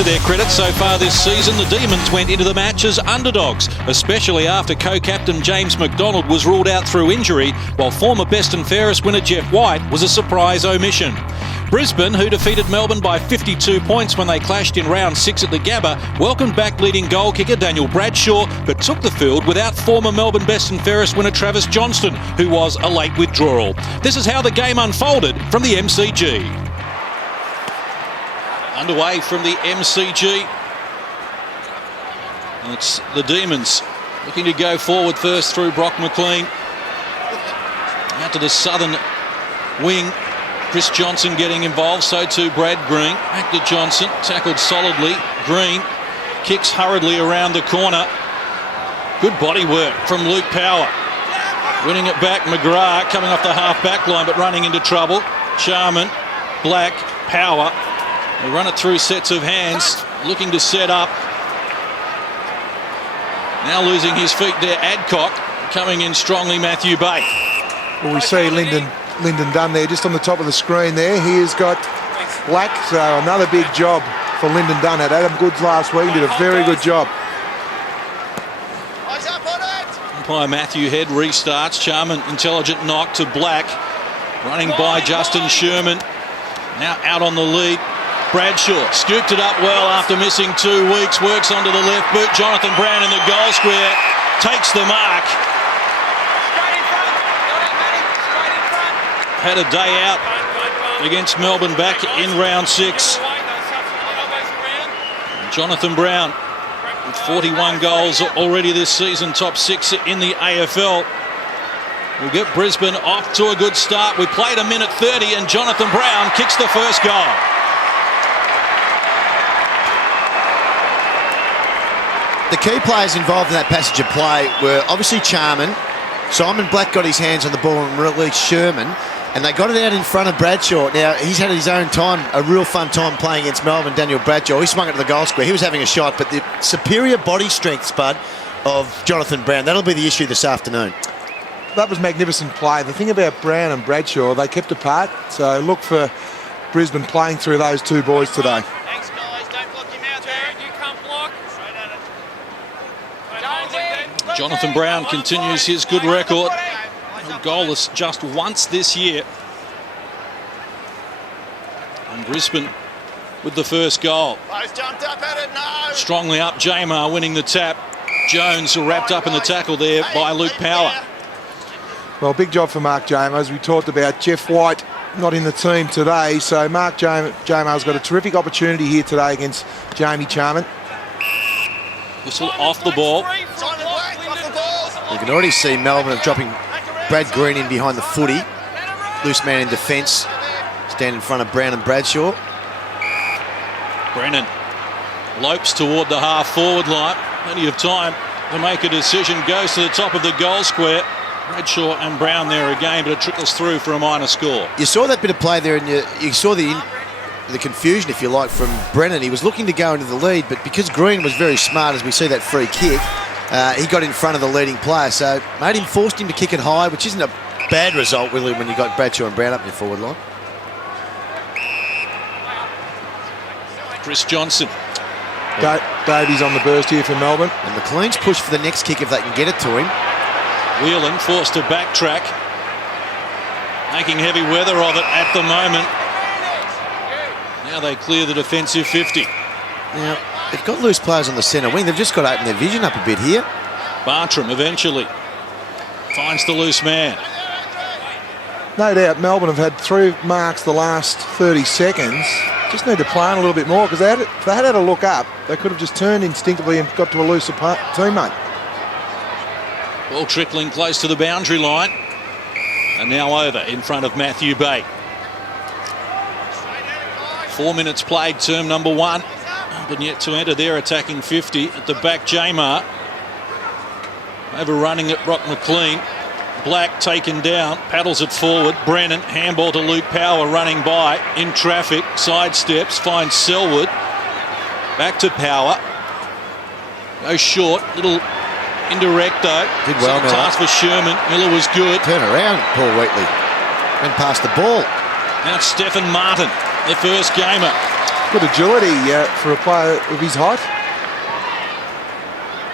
to their credit, so far this season, the Demons went into the match as underdogs, especially after co-captain James McDonald was ruled out through injury, while former best and fairest winner Jeff White was a surprise omission. Brisbane, who defeated Melbourne by 52 points when they clashed in round 6 at the Gabba, welcomed back leading goal kicker Daniel Bradshaw, but took the field without former Melbourne best and fairest winner Travis Johnston, who was a late withdrawal. This is how the game unfolded from the MCG. Underway from the MCG. It's the Demons looking to go forward first through Brock McLean. Out to the southern wing. Chris Johnson getting involved, so too Brad Green. Back to Johnson, tackled solidly. Green kicks hurriedly around the corner. Good body work from Luke Power. Winning it back, McGrath coming off the half-back line but running into trouble. Charman, Black, Power. They run it through sets of hands, looking to set up. Now losing his feet there, Adcock. Coming in strongly, Matthew Bate. Well, we see Lyndon Dunn there just on the top of the screen there. He has got Black, so another big job for Lyndon Dunn. At Adam Goods last week, did a very good job. Umpire Matthew Head restarts. Charman, intelligent knock to Black. Running by Justin Sherman. Now out on the lead. Bradshaw scooped it up well after missing 2 weeks. Works onto the left boot. Jonathan Brown in the goal square. Takes the mark. Had a day out against Melbourne back in round 6. Jonathan Brown with 41 goals already this season, top 6 in the AFL. We'll get Brisbane off to a good start. We played a minute 30 and Jonathan Brown kicks the first goal. The key players involved in that passage of play were obviously Charman. Simon Black got his hands on the ball and released Sherman, and they got it out in front of Bradshaw. Now, he's had his own time, a real fun time playing against Melbourne, Daniel Bradshaw. He swung it to the goal square. He was having a shot, but the superior body strength, Spud, of Jonathan Brown, that'll be the issue this afternoon. That was magnificent play. The thing about Brown and Bradshaw, they kept apart, so look for Brisbane playing through those 2 boys today. Thanks, guys. Don't block him out there. You can't block. Jonathan Brown continues his good record. Goalless just once this year. And Brisbane with the first goal. Strongly up, Jamar winning the tap. Jones wrapped up in the tackle there by Luke Power. Well, big job for Mark Jamar, as we talked about. Jeff White not in the team today, so Mark Jamar's got a terrific opportunity here today against Jamie Charman. Whistle off the ball. You can already see Melbourne dropping Brad Green in behind the footy. Loose man in defence. Stand in front of Brown and Bradshaw. Brennan lopes toward the half-forward line. Plenty of time to make a decision. Goes to the top of the goal square. Bradshaw and Brown there again, but it trickles through for a minor score. You saw that bit of play there, and you saw the confusion, if you like, from Brennan. He was looking to go into the lead, but because Green was very smart, as we see that free kick, he got in front of the leading player, so forced him to kick it high, which isn't a bad result, really, when you got Bradshaw and Brown up in your forward line. Chris Johnson. Davies on the burst here for Melbourne. And McLean's push for the next kick if they can get it to him. Whelan forced to backtrack. Making heavy weather of it at the moment. Now they clear the defensive 50. Now, they've got loose players on the centre wing. They've just got to open their vision up a bit here. Bartram eventually finds the loose man. No doubt Melbourne have had 3 marks the last 30 seconds. Just need to plan a little bit more, because if they had a look up, they could have just turned instinctively and got to a looser teammate. Ball trickling close to the boundary line. And now over in front of Matthew Bate. 4 minutes played, term number 1. But yet to enter their attacking 50. At the back, Jamar. Overrunning it, Brock McLean. Black taken down, paddles it forward. Brennan, handball to Luke Power, running by, in traffic, sidesteps, finds Selwood. Back to Power. Goes short, little indirect though. Did well, Miller. Task for Sherman. Miller was good. Turn around, Paul Wheatley. Went past the ball. Now it's Stephen Martin, the first gamer. Good agility for a player of his height.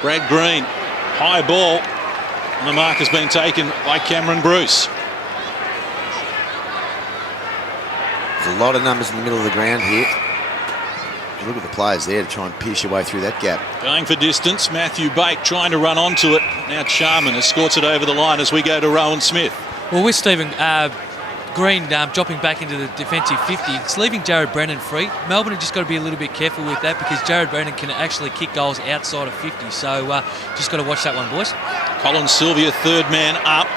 Brad Green, high ball, and the mark has been taken by Cameron Bruce. There's a lot of numbers in the middle of the ground here. Look at the players there to try and pierce your way through that gap. Going for distance, Matthew Bate trying to run onto it. Now Charman has scored it over the line as we go to Rowan Smith. Well, with Stephen Green dropping back into the defensive 50, it's leaving Jared Brennan free. Melbourne have just got to be a little bit careful with that because Jared Brennan can actually kick goals outside of 50. So just got to watch that one, boys. Colin Sylvia, third man up.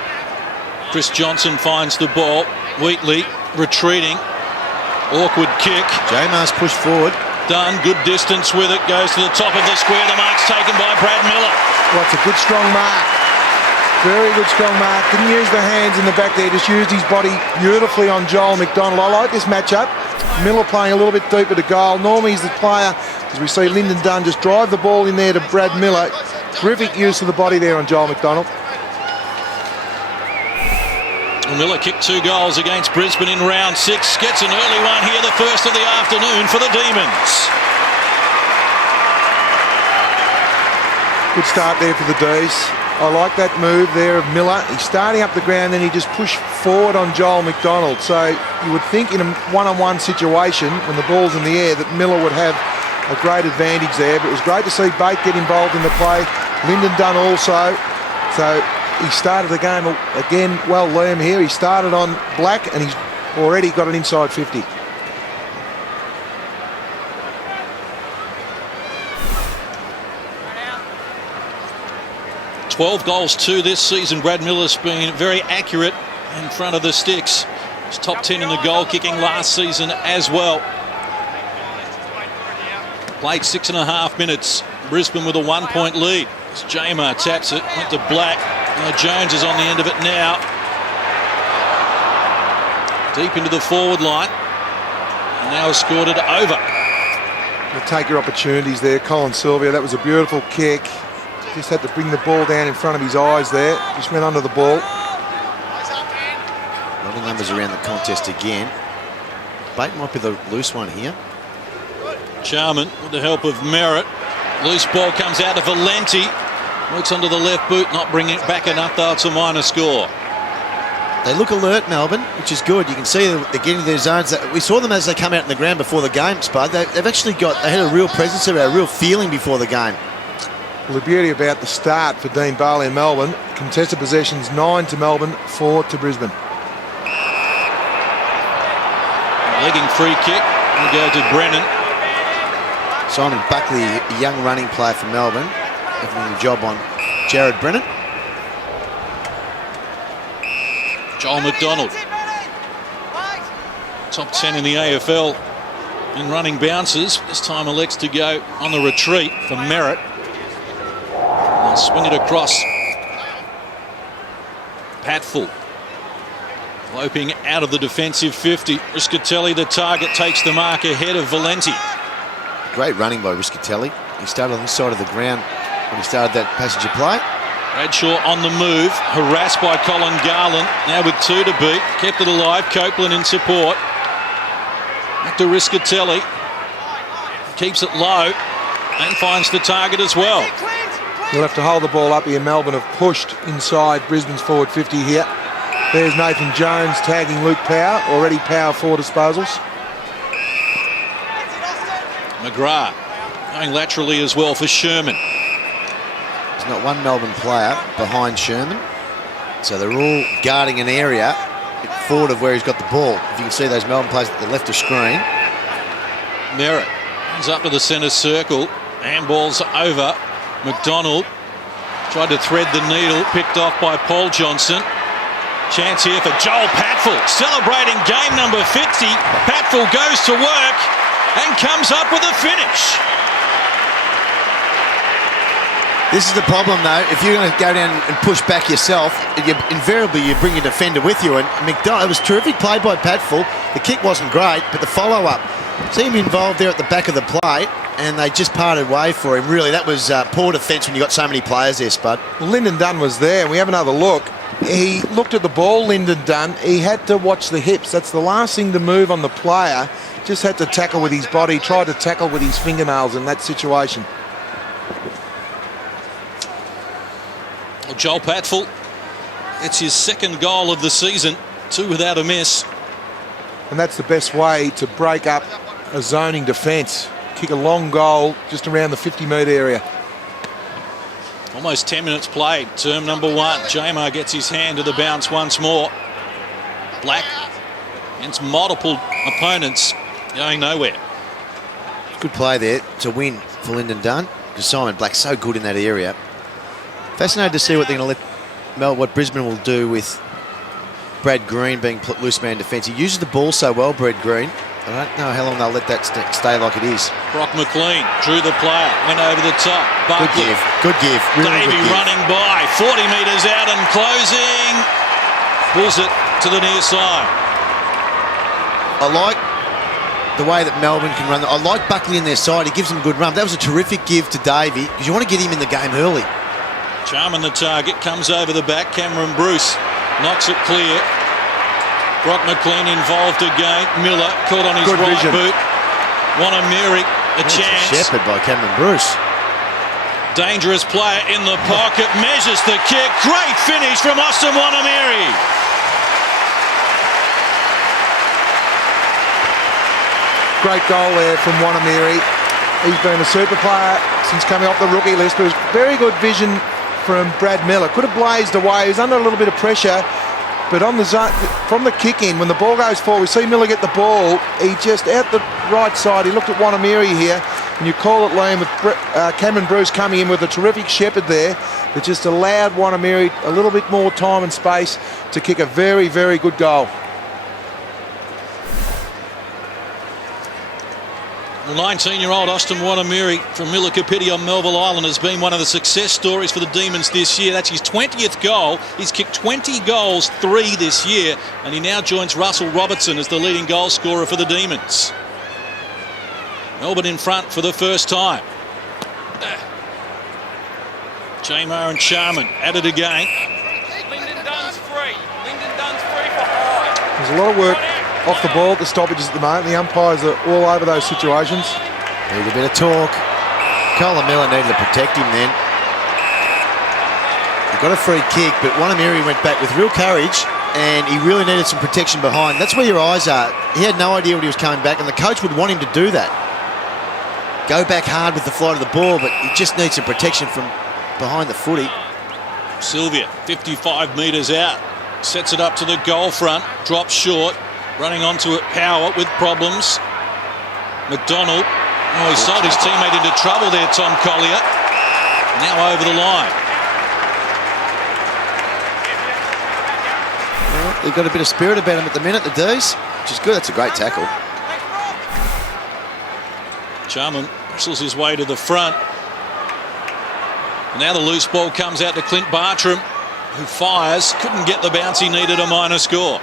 Chris Johnson finds the ball. Wheatley retreating. Awkward kick. Jamar's pushed forward. Done. Good distance with it. Goes to the top of the square. The mark's taken by Brad Miller. Well, it's a good, strong mark. Very good, strong mark. Didn't use the hands in the back there. Just used his body beautifully on Joel McDonald. I like this matchup. Miller playing a little bit deeper to goal. Normally he's the player, as we see Lyndon Dunn just drive the ball in there to Brad Miller. Terrific use of the body there on Joel McDonald. Miller kicked 2 goals against Brisbane in round 6. Gets an early one here, the first of the afternoon for the Demons. Good start there for the D's. I like that move there of Miller. He's starting up the ground, then he just pushed forward on Joel McDonald. So you would think in a one-on-one situation, when the ball's in the air, that Miller would have a great advantage there. But it was great to see Bate get involved in the play. Lyndon Dunn also. So he started the game again, well, Liam here. He started on black and he's already got an inside 50. $12 goals to this season. Brad Miller's been very accurate in front of the sticks. He's top 10 in the goal kicking last season as well. Played 6.5 minutes. Brisbane with a 1-point lead. As Jamar taps it, went to Black. Jones is on the end of it now. Deep into the forward line. And now has scored it over. You'll take your opportunities there, Colin Sylvia. That was a beautiful kick. Just had to bring the ball down in front of his eyes there. Just went under the ball. A lot of numbers around the contest again. Bate might be the loose one here. Charman with the help of Merritt. Loose ball comes out to Valenti. Works under the left boot, not bringing it back enough though. It's a minor score. They look alert, Melbourne, which is good. You can see they're getting their zones. We saw them as they come out in the ground before the game, Spud. They've actually they had a real presence there, a real feeling before the game. Well, the beauty about the start for Dean Barley in Melbourne, contested possessions 9 to Melbourne, 4 to Brisbane. Legging free kick. We go to Brennan. Simon Buckley, a young running player for Melbourne, having a job on Jared Brennan. Joel McDonald. Top 10 in the AFL in running bounces. This time elects to go on the retreat for Merritt. They'll swing it across. Patfull. Loping out of the defensive 50. Riscatelli, the target, takes the mark ahead of Valenti. Great running by Riscatelli. He started on this side of the ground when he started that passage of play. Bradshaw on the move, harassed by Colin Garland. Now with 2 to beat, kept it alive. Copeland in support. Back to Riscatelli. Keeps it low and finds the target as well. You'll have to hold the ball up here. Melbourne have pushed inside Brisbane's forward 50 here. There's Nathan Jones tagging Luke Power. Already Power 4 disposals. McGrath going laterally as well for Sherman. There's not one Melbourne player behind Sherman. So they're all guarding an area forward of where he's got the ball. If you can see those Melbourne players at the left of screen. Merritt comes up to the centre circle. Handball's over. McDonald tried to thread the needle. Picked off by Paul Johnson. Chance here for Joel Patfull. Celebrating game number 50. Patfull goes to work and comes up with a finish. This is the problem, though. If you're going to go down and push back yourself, invariably you bring your defender with you. And McDonald, it was terrific play by Patfull. The kick wasn't great, but the follow-up. See him involved there at the back of the play, and they just parted way for him. Really, that was poor defence when you got so many players there, Spud. Well, Lyndon Dunn was there, and we have another look. He looked at the ball, Lyndon Dunn. He had to watch the hips. That's the last thing to move on the player. Just had to tackle with his body, tried to tackle with his fingernails in that situation. Well, Joel Patfull, it's his second goal of the season, 2 without a miss. And that's the best way to break up a zoning defence. Kick a long goal just around the 50-metre area. Almost 10 minutes played, term number 1. Jamar gets his hand to the bounce once more. Black against multiple opponents, going nowhere. Good play there to win for Lyndon Dunn, because Simon Black's so good in that area. Fascinated to see what they're going to let what Brisbane will do with Brad Green being loose man defence. He uses the ball so well, Brad Green. I don't know how long they'll let that stay like it is. Brock McLean drew the player, went over the top. Good give, good give. Really Davey good give. running by, 40 metres out and closing. Pulls it to the near side. I like the way that Melbourne can run. I like Buckley in their side. He gives them a good run. That was a terrific give to Davey, because you want to get him in the game early. Charman the target, comes over the back. Cameron Bruce knocks it clear. Brock McLean involved again. Miller caught on his Good right vision. boot. Wonaeamirri a chance. Shepherd by Cameron Bruce. Dangerous player in the pocket. Measures the kick. Great finish from Austin Wonaeamirri. Great goal there from Wonaeamirri. He's been a super player since coming off the rookie list, but it was very good vision from Brad Miller. Could have blazed away. He was under a little bit of pressure, but on the zone, from the kick in, when the ball goes forward, we see Miller get the ball. He just out the right side. He looked at Wonaeamirri here, and you call it Liam, with Cameron Bruce coming in with a terrific shepherd there that just allowed Wonaeamirri a little bit more time and space to kick a very, very good goal. Well, 19-year-old Austin Wonaeamirri from Millikapiti on Melville Island has been one of the success stories for the Demons this year. That's his 20th goal. He's kicked 20 goals, 3 this year, and he now joins Russell Robertson as the leading goal scorer for the Demons. Melbourne in front for the first time. Jamar and Charman at it again. Lyndon Dunn's free. Lyndon Dunn's free for high. There's a lot of work off the ball at the stoppages at the moment. The umpires are all over those situations. Need a bit of talk. Colin Miller needed to protect him then. He got a free kick, but Wonaeamirri went back with real courage, and he really needed some protection behind. That's where your eyes are. He had no idea when he was coming back, and the coach would want him to do that. Go back hard with the flight of the ball, but he just needs some protection from behind the footy. Sylvia, 55 metres out. Sets it up to the goal front. Drops short. Running onto it, Power with problems. McDonald. Oh, he sold his teammate into trouble there, Tom Collier. Now over the line. Well, they've got a bit of spirit about them at the minute, the D's, which is good. That's a great tackle. Charman bristles his way to the front. And now the loose ball comes out to Clint Bartram, who fires. Couldn't get the bounce he needed, a minor score.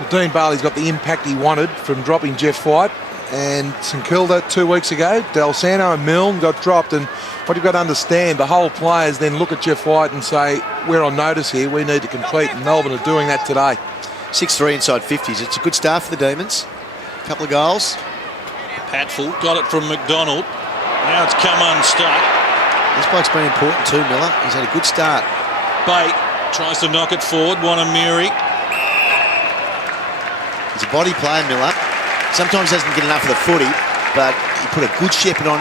Well, Dean Barley's got the impact he wanted from dropping Jeff White, and St Kilda 2 weeks ago, Del Sano and Milne got dropped, and what you've got to understand, the whole players then look at Jeff White and say, we're on notice here, we need to compete, and Melbourne are doing that today. 6-3 inside 50s. It's a good start for the Demons. A couple of goals. Patfull got it from McDonald. Now it's come unstuck. This bloke's been important too, Miller. He's had a good start. Bate tries to knock it forward. Wonaeamirri. He's a body player, Miller. Sometimes doesn't get enough of the footy, but he put a good shepherd on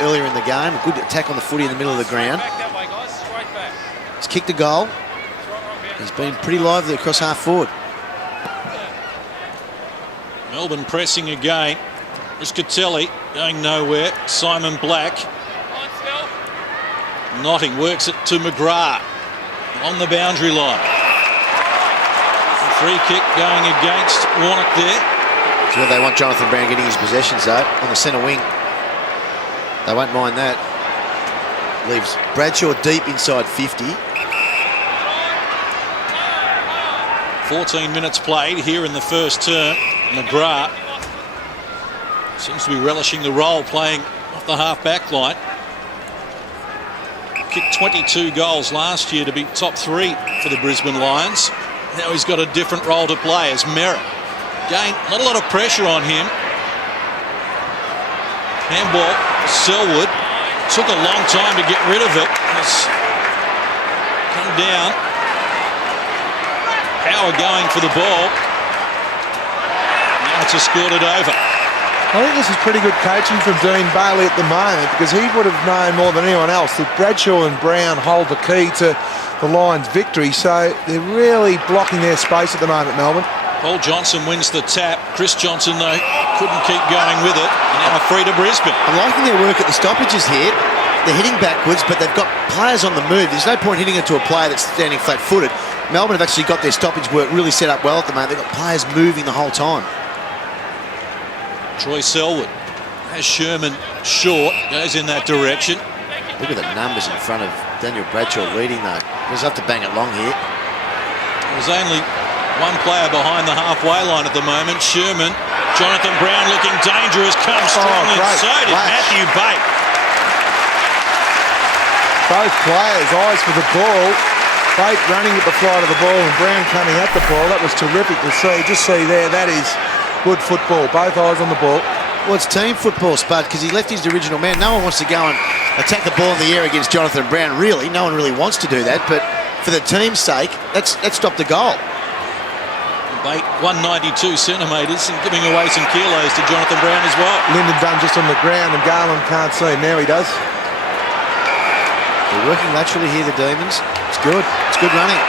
earlier in the game. A good attack on the footy in the middle of the ground. Back that way, guys. Straight back. He's kicked a goal. He's been pretty lively across half forward. Melbourne pressing again. Riscatelli going nowhere. Simon Black. On still. Notting works it to McGrath on the boundary line. Free kick going against Warnock there. It's where they want Jonathan Brown getting his possessions though, on the centre wing. They won't mind that. Leaves Bradshaw deep inside 50. 14 minutes played here in the first term. McGrath seems to be relishing the role, playing off the half-back line. Kicked 22 goals last year to be top 3 for the Brisbane Lions. Now he's got a different role to play as Merritt. Again, not a lot of pressure on him. Handball, Selwood. Took a long time to get rid of it. It's come down. Power going for the ball. Now it's escorted over. I think this is pretty good coaching from Dean Bailey at the moment, because he would have known more than anyone else that Bradshaw and Brown hold the key to the Lions' victory, so they're really blocking their space at the moment, Melbourne. Paul Johnson wins the tap. Chris Johnson, though, couldn't keep going with it. Now free to Brisbane. I'm liking their work at the stoppages here. They're hitting backwards, but they've got players on the move. There's no point hitting it to a player that's standing flat-footed. Melbourne have actually got their stoppage work really set up well at the moment. They've got players moving the whole time. Troy Selwood has Sherman short, goes in that direction. Look at the numbers in front of Daniel Bradshaw leading, though. He'll have to bang it long here. There's only one player behind the halfway line at the moment, Sherman. Jonathan Brown looking dangerous, comes strong, and so did Matthew Bate. Both players, eyes for the ball. Bate running at the flight of the ball and Brown coming at the ball. That was terrific to see. Just see there, that is good football. Both eyes on the ball. Well, it's team football, Spud, because he left his original man. No one wants to go and attack the ball in the air against Jonathan Brown, really. No one really wants to do that, but for the team's sake, let's stop the goal. Bate 192 centimetres and giving away some kilos to Jonathan Brown as well. Lyndon Dunn just on the ground and Garland can't see him. Now he does. They're working laterally here, the Demons. It's good. It's good running.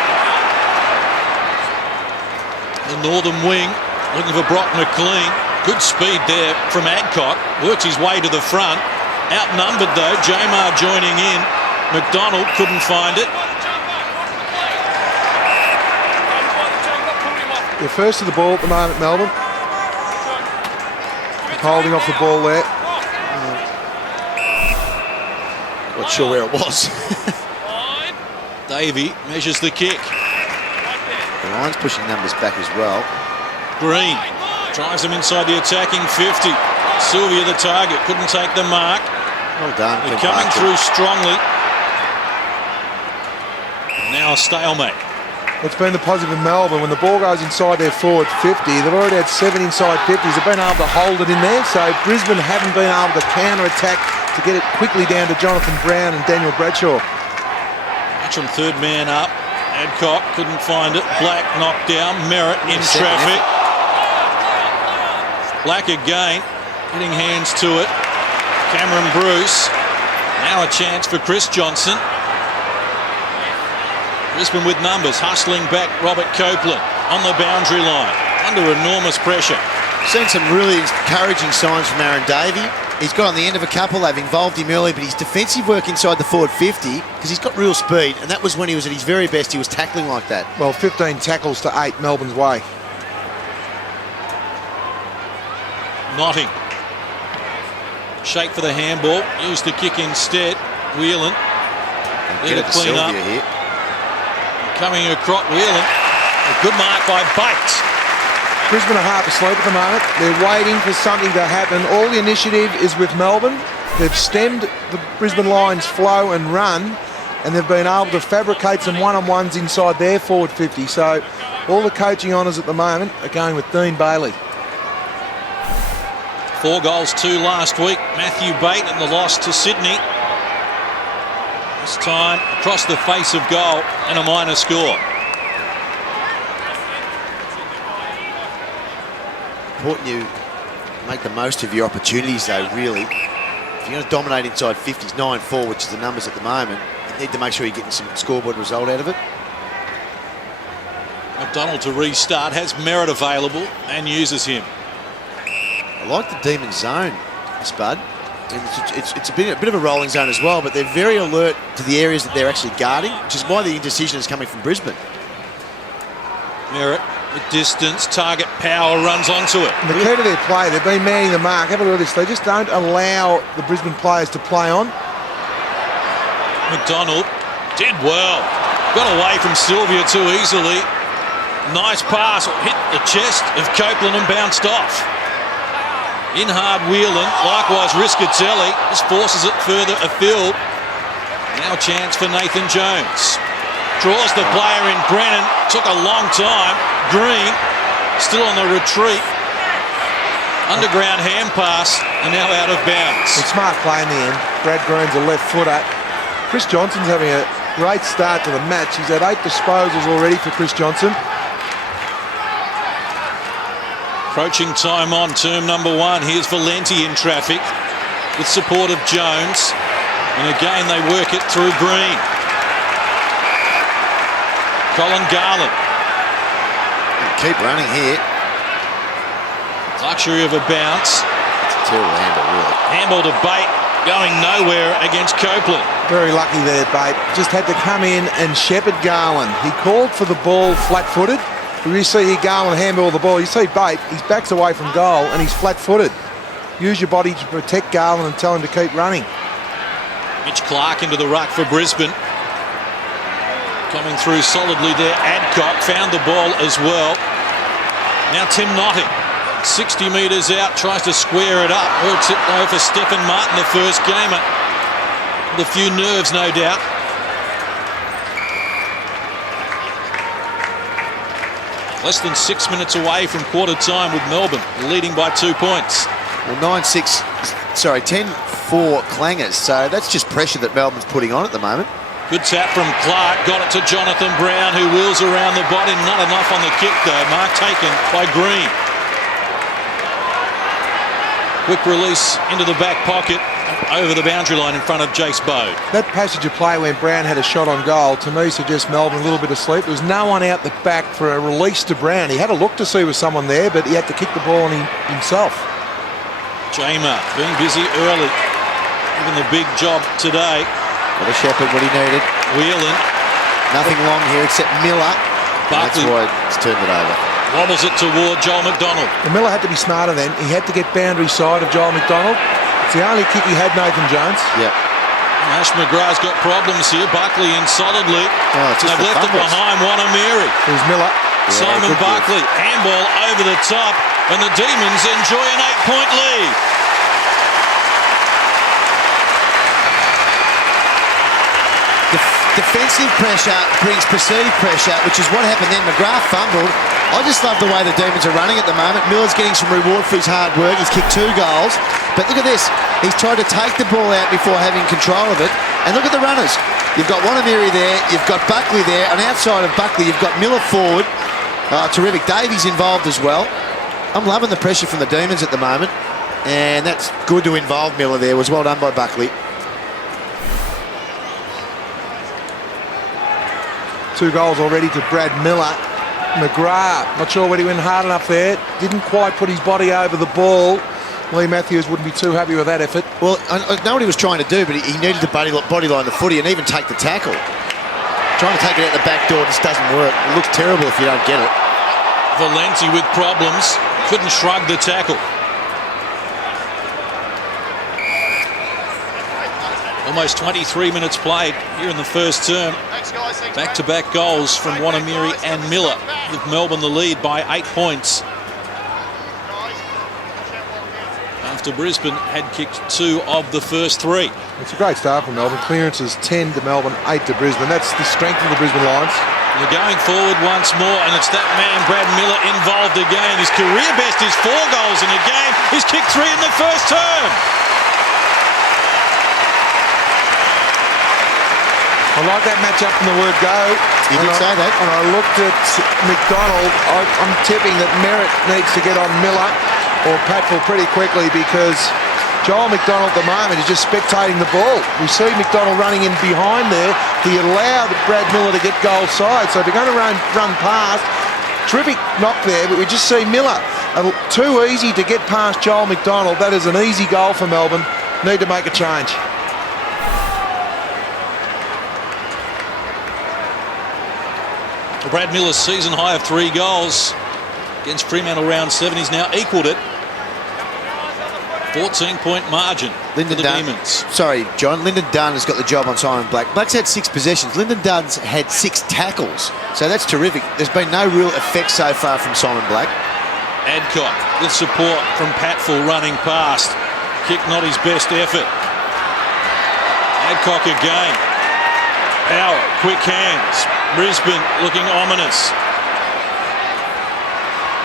The northern wing looking for Brock McLean. Good speed there from Adcock. Works his way to the front. Outnumbered though. Jamar joining in. McDonald couldn't find it. They're first to the ball at the moment, Melbourne. Holding off the ball there. Not sure where it was. Davey measures the kick. The Lions pushing numbers back as well. Green drives him inside the attacking 50. Sylvia the target, couldn't take the mark. Well done. They're coming through strongly. Now a stalemate. It's been the positive in Melbourne. When the ball goes inside their forward 50, they've already had 7 inside 50s. They've been able to hold it in there, so Brisbane haven't been able to counter-attack to get it quickly down to Jonathan Brown and Daniel Bradshaw. From third man up. Adcock couldn't find it. Black knocked down. Merritt in traffic. Black again, getting hands to it. Cameron Bruce. Now a chance for Chris Johnson. Brisbane with numbers, hustling back Robert Copeland on the boundary line, under enormous pressure. Seen some really encouraging signs from Aaron Davey. He's got on the end of a couple, they've involved him early, but his defensive work inside the forward 50, because he's got real speed, and that was when he was at his very best, he was tackling like that. Well, 15 tackles to 8 Melbourne's way. Notting. Shake for the handball, used the kick instead. Whelan. There to clean up. Here. Coming across, Whelan. A good mark by Bates. Brisbane are half asleep at the moment. They're waiting for something to happen. All the initiative is with Melbourne. They've stemmed the Brisbane Lions' flow and run, and they've been able to fabricate some one-on-ones inside their forward 50. So all the coaching honours at the moment are going with Dean Bailey. 4 goals, 2 last week. Matthew Bate and the loss to Sydney. This time across the face of goal and a minor score. Important you make the most of your opportunities though, really. If you're going to dominate inside 50s, 9-4, which is the numbers at the moment, you need to make sure you're getting some scoreboard result out of it. McDonald to restart, has Merritt available and uses him. I like the Demon zone, Spud. It's a bit of a rolling zone as well, but they're very alert to the areas that they're actually guarding, which is why the indecision is coming from Brisbane. Merritt with distance, target power, runs onto it. And the key to their play, they've been manning the mark. Have a look at this. They just don't allow the Brisbane players to play on. McDonald did well. Got away from Sylvia too easily. Nice pass, hit the chest of Copeland and bounced off. In hard Whelan, likewise Riscatelli, just forces it further afield. Now a chance for Nathan Jones. Draws the player in. Brennan. Took a long time. Green still on the retreat. Underground hand pass and now out of bounds. A smart play in the end. Brad Green's a left footer. Chris Johnson's having a great start to the match. He's had 8 disposals already for Chris Johnson. Approaching time on term number 1. Here's Valenti in traffic with support of Jones. And again they work it through Green. Colin Garland. Keep running here. Luxury of a bounce. It's a terrible handle, really. Handball to Bate, going nowhere against Copeland. Very lucky there, Bate. Just had to come in and shepherd Garland. He called for the ball flat-footed. You see here Garland handball the ball. You see Bate, he backs away from goal and he's flat-footed. Use your body to protect Garland and tell him to keep running. Mitch Clark into the ruck for Brisbane. Coming through solidly there. Adcock found the ball as well. Now Tim Notting. 60 metres out, tries to square it up. Works it though for Stephen Martin, the first gamer. With a few nerves, no doubt. Less than 6 minutes away from quarter time with Melbourne leading by 2 points. Well, 10-4 clangers. So that's just pressure that Melbourne's putting on at the moment. Good tap from Clark, got it to Jonathan Brown, who wheels around the body. Not enough on the kick though. Mark taken by Green. Quick release into the back pocket, over the boundary line in front of Jace Bode. That passage of play when Brown had a shot on goal, to me suggests Melbourne a little bit asleep. There was no one out the back for a release to Brown. He had a look to see was someone there, but he had to kick the ball on himself. Jamer being busy early, given the big job today. Got a shepherd what he needed. Whelan. Nothing long here except Miller. That's Buckley why it's turned it over. wobbles it toward Joel McDonald. Well, Miller had to be smarter then. He had to get boundary side of Joel McDonald. It's the only kick he had, Nathan Jones. Yeah. Ash McGrath's got problems here. Buckley in solidly. Just they've left it behind Wonaeamirri. There's Miller. Yeah, Simon good Buckley, handball over the top, and the Demons enjoy an 8-point lead. Defensive pressure brings perceived pressure, which is what happened then. McGrath fumbled. I just love the way the Demons are running at the moment. Miller's getting some reward for his hard work. He's kicked 2 goals. But look at this. He's tried to take the ball out before having control of it. And look at the runners. You've got Wonaeamirri there. You've got Buckley there. And outside of Buckley, you've got Miller forward. Terrific. Davies involved as well. I'm loving the pressure from the Demons at the moment. And that's good to involve Miller there. Was well done by Buckley. 2 goals already to Brad Miller. McGrath, not sure whether he went hard enough there. Didn't quite put his body over the ball. Lee Matthews wouldn't be too happy with that effort. Well, I know what he was trying to do, but he needed to bodyline the footy and even take the tackle. Trying to take it out the back door just doesn't work. It looks terrible if you don't get it. Valenti with problems. Couldn't shrug the tackle. Almost 23 minutes played here in the first term. Back-to-back goals from Wonaeamirri and Miller, with Melbourne the lead by 8 points. After Brisbane had kicked 2 of the first 3. It's a great start for Melbourne. Clearances 10 to Melbourne, 8 to Brisbane. That's the strength of the Brisbane Lions. They're going forward once more, and it's that man, Brad Miller, involved again. His career best is 4 goals in a game. He's kicked 3 in the first term. I like that matchup from the word go. You did say that. And I looked at McDonald. I'm tipping that Merritt needs to get on Miller or Patfull pretty quickly, because Joel McDonald at the moment is just spectating the ball. We see McDonald running in behind there. He allowed Brad Miller to get goal side. So if you're going to run past, terrific knock there, but we just see Miller. Too easy to get past Joel McDonald. That is an easy goal for Melbourne. Need to make a change. Brad Miller's season high of 3 goals against Fremantle round 7. He's now equalled it. 14-point margin for the Demons. Sorry, John. Lyndon Dunn has got the job on Simon Black. Black's had 6 possessions. Lyndon Dunn's had 6 tackles. So that's terrific. There's been no real effect so far from Simon Black. Adcock with support from Patfull running past. Kick not his best effort. Adcock again. Power, quick hands. Brisbane looking ominous.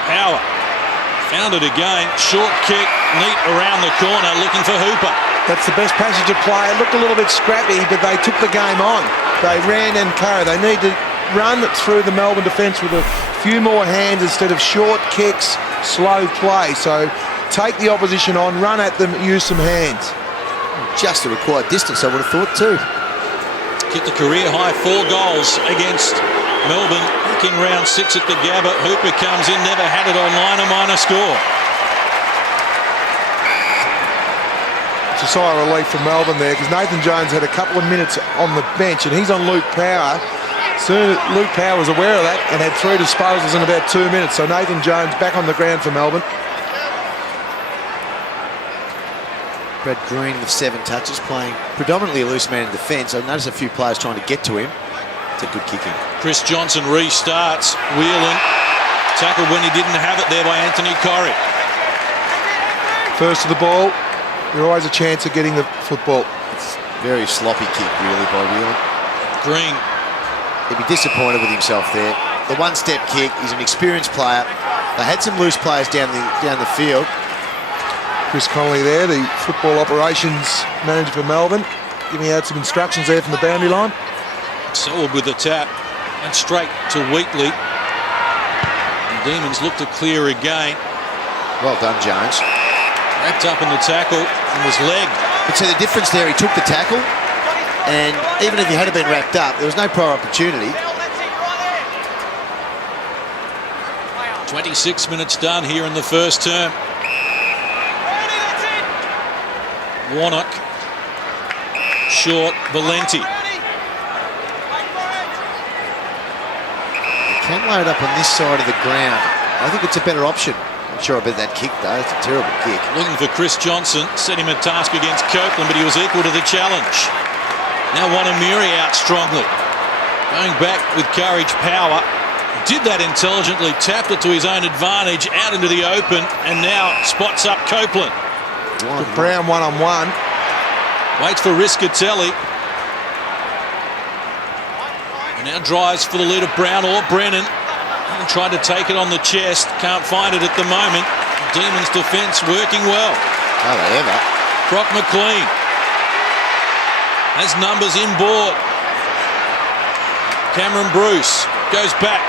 Power found it again. Short kick, neat around the corner, looking for Hooper. That's the best passage of play. It looked a little bit scrappy, but they took the game on. They ran and carried. They need to run through the Melbourne defence with a few more hands instead of short kicks, slow play. So take the opposition on, run at them, use some hands. Just the required distance, I would have thought too. Kicked a career high 4 goals against Melbourne back in round 6 at the Gabba. Hooper comes in, never had it on line, a minor score. It's a sigh of relief for Melbourne there because Nathan Jones had a couple of minutes on the bench and he's on Luke Power. Soon Luke Power was aware of that and had 3 disposals in about 2 minutes. So Nathan Jones back on the ground for Melbourne. Brad Green with 7 touches, playing predominantly a loose man in defence. I noticed a few players trying to get to him. It's a good kicking. Chris Johnson restarts, wheeling. Tackled when he didn't have it there by Anthony Corrie. First to the ball, you're always a chance of getting the football. It's a very sloppy kick really by Whelan. Green. He'd be disappointed with himself there. The one-step kick, he's an experienced player. They had some loose players down the field. Chris Connolly there, the football operations manager for Melbourne, giving out some instructions there from the boundary line. Selwood with the tap and straight to Wheatley. And Demons look to clear again. Well done, Jones. Wrapped up in the tackle and was legged. But see the difference there, he took the tackle, and even if he had been wrapped up, there was no prior opportunity. 26 minutes done here in the first term. Warnock. Short, Valenti. Can load up on this side of the ground. I think it's a better option. Not sure about that kick though. It's a terrible kick. Looking for Chris Johnson. Set him a task against Copeland, but he was equal to the challenge. Now Wonaeamirri out strongly. Going back with courage, power. Did that intelligently, tapped it to his own advantage, out into the open, and now spots up Copeland. Brown one-on-one. Waits for Riscatelli. And now drives for the lead of Brown or Brennan. And tried to take it on the chest. Can't find it at the moment. Demons defence working well. How they ever. Brock McLean has numbers inboard. Cameron Bruce goes back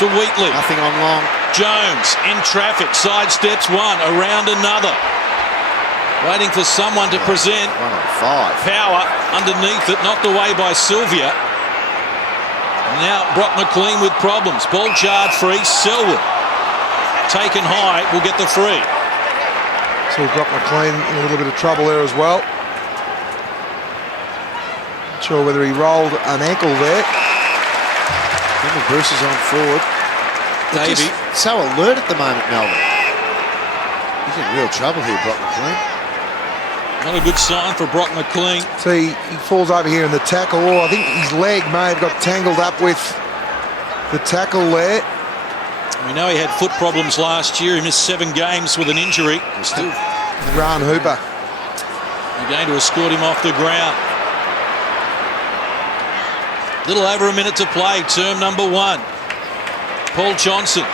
to Wheatley. Nothing on long. Jones in traffic, sidesteps one, around another. Waiting for someone to present. 1 on 5. Power underneath it, knocked away by Sylvia. Now Brock McLean with problems. Ball jarred free. Selwood taken high, will get the free. So Brock McLean in a little bit of trouble there as well. Not sure whether he rolled an ankle there. Cameron Bruce is on forward. Davey. So alert at the moment, Melbourne. He's in real trouble here, Brock McLean. Not a good sign for Brock McLean. See, he falls over here in the tackle. Oh, I think his leg may have got tangled up with the tackle there. We know he had foot problems last year. He missed 7 games with an injury. Still Ron Hooper. They're going to escort him off the ground. Little over a minute to play, term number 1. Paul Johnson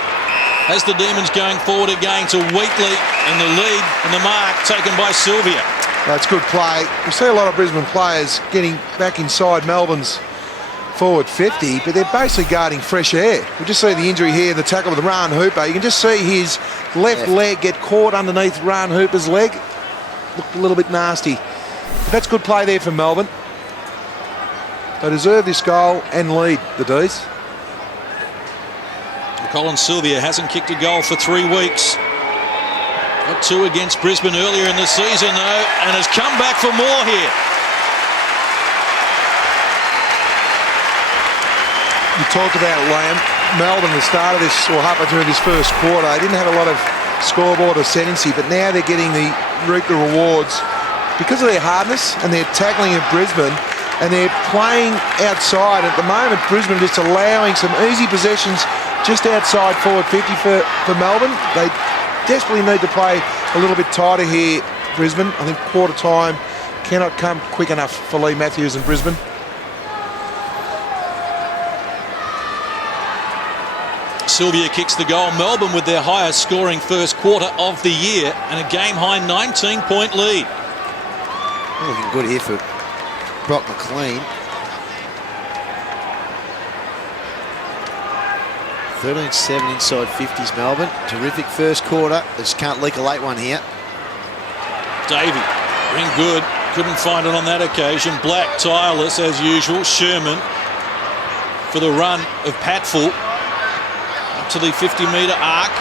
has the Demons going forward again to Wheatley, and the lead and the mark taken by Sylvia. That's good play. We see a lot of Brisbane players getting back inside Melbourne's forward 50, but they're basically guarding fresh air. We just see the injury here, the tackle with Ron Hooper. You can just see his left leg get caught underneath Ron Hooper's leg. Looked a little bit nasty. But that's good play there for Melbourne. They deserve this goal and lead, the D's. Colin Sylvia hasn't kicked a goal for 3 weeks. Got 2 against Brisbane earlier in the season, though, and has come back for more here. You talked about Lamb. Melbourne at the start of this, or halfway through this first quarter, they didn't have a lot of scoreboard ascendancy, but now they're getting the rewards because of their hardness and their tackling of Brisbane, and they're playing outside. At the moment, Brisbane just allowing some easy possessions just outside forward 50 for Melbourne. They desperately need to play a little bit tighter here, Brisbane. I think quarter time cannot come quick enough for Lee Matthews and Brisbane. Sylvia kicks the goal. Melbourne with their highest scoring first quarter of the year and a game-high 19-point lead. Looking good here for Brock McLean. 13-7 inside 50s Melbourne. Terrific first quarter. They just can't leak a late one here. Davey, been good. Couldn't find it on that occasion. Black, tireless as usual. Sherman for the run of Patfull. Up to the 50-metre arc.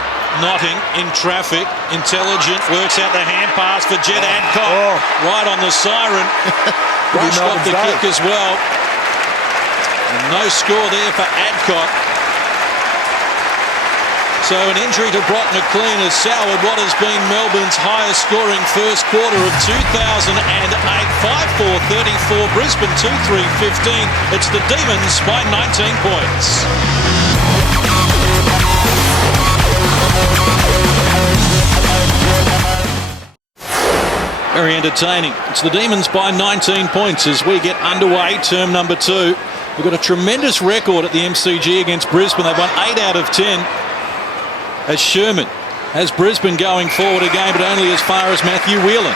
Notting in traffic. Intelligent. Works out the hand pass for Jed Adcock. Right on the siren. Brushed off the kick as well. And no score there for Adcock. So an injury to Brock McLean has soured what has been Melbourne's highest scoring first quarter of 2008. 5-4-34, Brisbane 2-3-15. It's the Demons by 19 points. Very entertaining. It's the Demons by 19 points as we get underway, term number 2. We've got a tremendous record at the MCG against Brisbane. They've won 8 out of 10. As Sherman has Brisbane going forward again, but only as far as Matthew Whelan.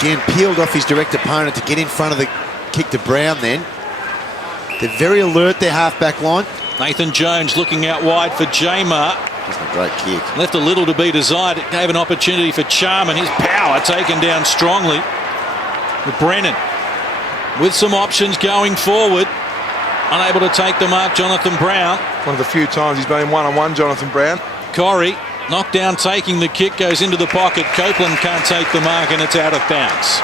Again, peeled off his direct opponent to get in front of the kick to Brown then. They're very alert, their half-back line. Nathan Jones looking out wide for Jamar. That's a great kick. Left a little to be desired. It gave an opportunity for Charman. His power taken down strongly. With Brennan with some options going forward. Unable to take the mark, Jonathan Brown. One of the few times he's been one-on-one, Jonathan Brown. Corey, knocked down, taking the kick, goes into the pocket. Copeland can't take the mark and it's out of bounds.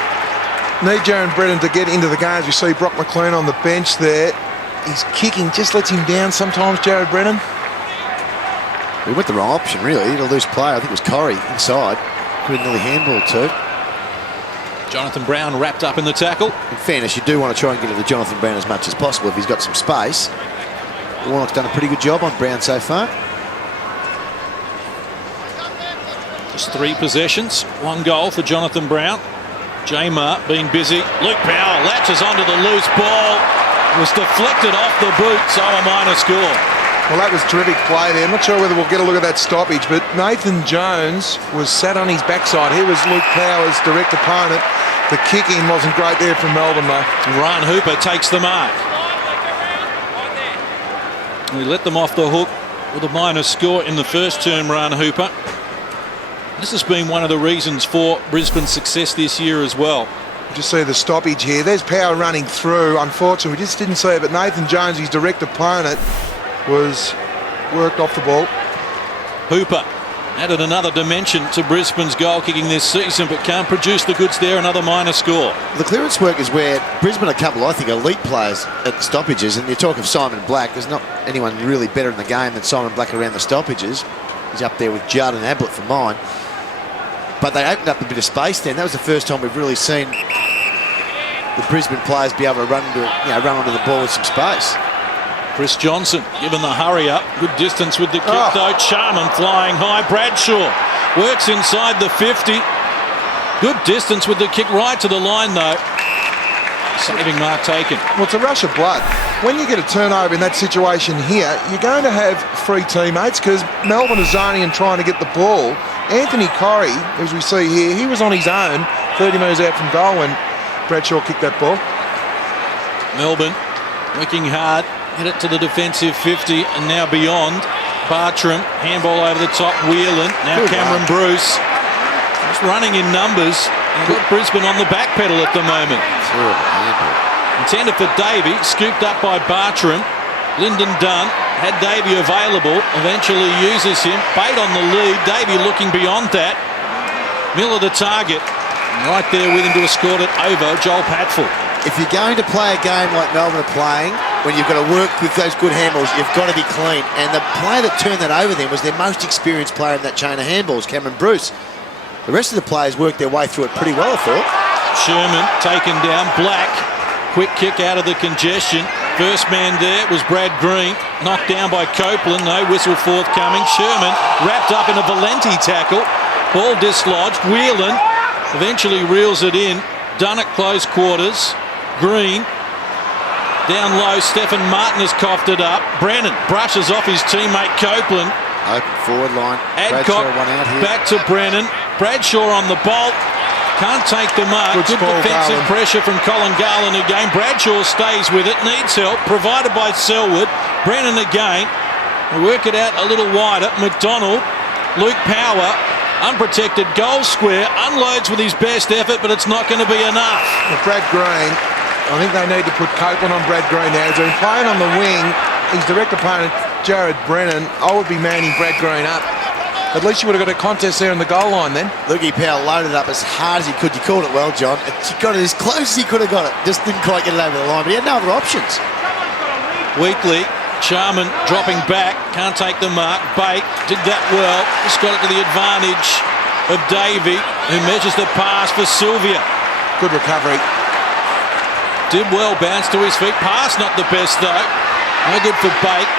Need Jared Brennan to get into the game. As you see Brock McLean on the bench there. His kicking just lets him down sometimes, Jared Brennan. He went the wrong option, really. He had a loose player. I think it was Corey inside. Could have nearly handballed too. Jonathan Brown wrapped up in the tackle. In fairness, you do want to try and get to the Jonathan Brown as much as possible if he's got some space. Warnock's done a pretty good job on Brown so far. Just 3 possessions, 1 goal for Jonathan Brown. Jamar being busy. Luke Power latches onto the loose ball. Was deflected off the boot, so a minor score. Well, that was terrific play there. I'm not sure whether we'll get a look at that stoppage, but Nathan Jones was sat on his backside. Here was Luke Power's direct opponent. The kicking wasn't great there from Melbourne, though. Ryan Hooper takes the mark. We let them off the hook with a minor score in the first term, Ryan Hooper. This has been one of the reasons for Brisbane's success this year as well. Just see the stoppage here. There's Power running through. Unfortunately, we just didn't see it, but Nathan Jones, his direct opponent, was worked off the ball. Hooper added another dimension to Brisbane's goal kicking this season, but can't produce the goods there. Another minor score. The clearance work is where Brisbane are a couple, I think, elite players at the stoppages. And you talk of Simon Black. There's not anyone really better in the game than Simon Black around the stoppages. He's up there with Judd and Ablett for mine. But they opened up a bit of space then. That was the first time we've really seen the Brisbane players be able to run onto the ball with some space. Chris Johnson given the hurry up. Good distance with the kick though. Charman flying high. Bradshaw works inside the 50. Good distance with the kick right to the line though. Saving mark taken. Well, it's a rush of blood. When you get a turnover in that situation here, you're going to have 3 teammates because Melbourne is zoning and trying to get the ball. Anthony Corey, as we see here, he was on his own 30 metres out from goal when Bradshaw kicked that ball. Melbourne working hard. Hit it to the defensive 50 and now beyond. Bartram, handball over the top, Whelan. Now good Cameron run. Bruce. Just running in numbers. And got Brisbane on the back pedal at the moment. Intended for Davey, scooped up by Bartram. Lyndon Dunn had Davey available, eventually uses him. Bate on the lead, Davey looking beyond that. Miller the target. Right there with him to escort it over Joel Patfull. If you're going to play a game like Melbourne are playing, when you've got to work with those good handballs, you've got to be clean. And the player that turned that over then was their most experienced player in that chain of handballs, Cameron Bruce. The rest of the players worked their way through it pretty well, I thought. Sherman taken down. Black, quick kick out of the congestion. First man there was Brad Green. Knocked down by Copeland. No whistle forthcoming. Sherman wrapped up in a Valenti tackle. Ball dislodged. Whelan eventually reels it in. Done at close quarters. Green Down low, Stephen Martin has coughed it up. Brennan brushes off his teammate Copeland. Open forward line. Adcock Bradshaw, one out here. back to Brennan. Bradshaw on the bolt. Can't take the mark. Good Good ball, defensive Garland. pressure from Colin Garland again. Bradshaw stays with it. Needs help. Provided by Selwood. Brennan again. They work it out a little wider. McDonald. Luke Power. Unprotected goal square. Unloads with his best effort, but it's not going to be enough. Well, Brad Green, I think they need to put Copeland on Brad Green now. He's been playing on the wing. His direct opponent, Jared Brennan, I would be manning Brad Green up. At least you would have got a contest there in the goal line then. Lukey Powell loaded up as hard as he could. You called it well, John. He got it as close as he could have got it. Just didn't quite get it over the line, but he had no other options. Weekly, Charman dropping back, can't take the mark. Bate did that well, just got it to the advantage of Davey, who measures the pass for Sylvia. Good recovery. Did well, bounced to his feet. Pass not the best though. No good for Bate.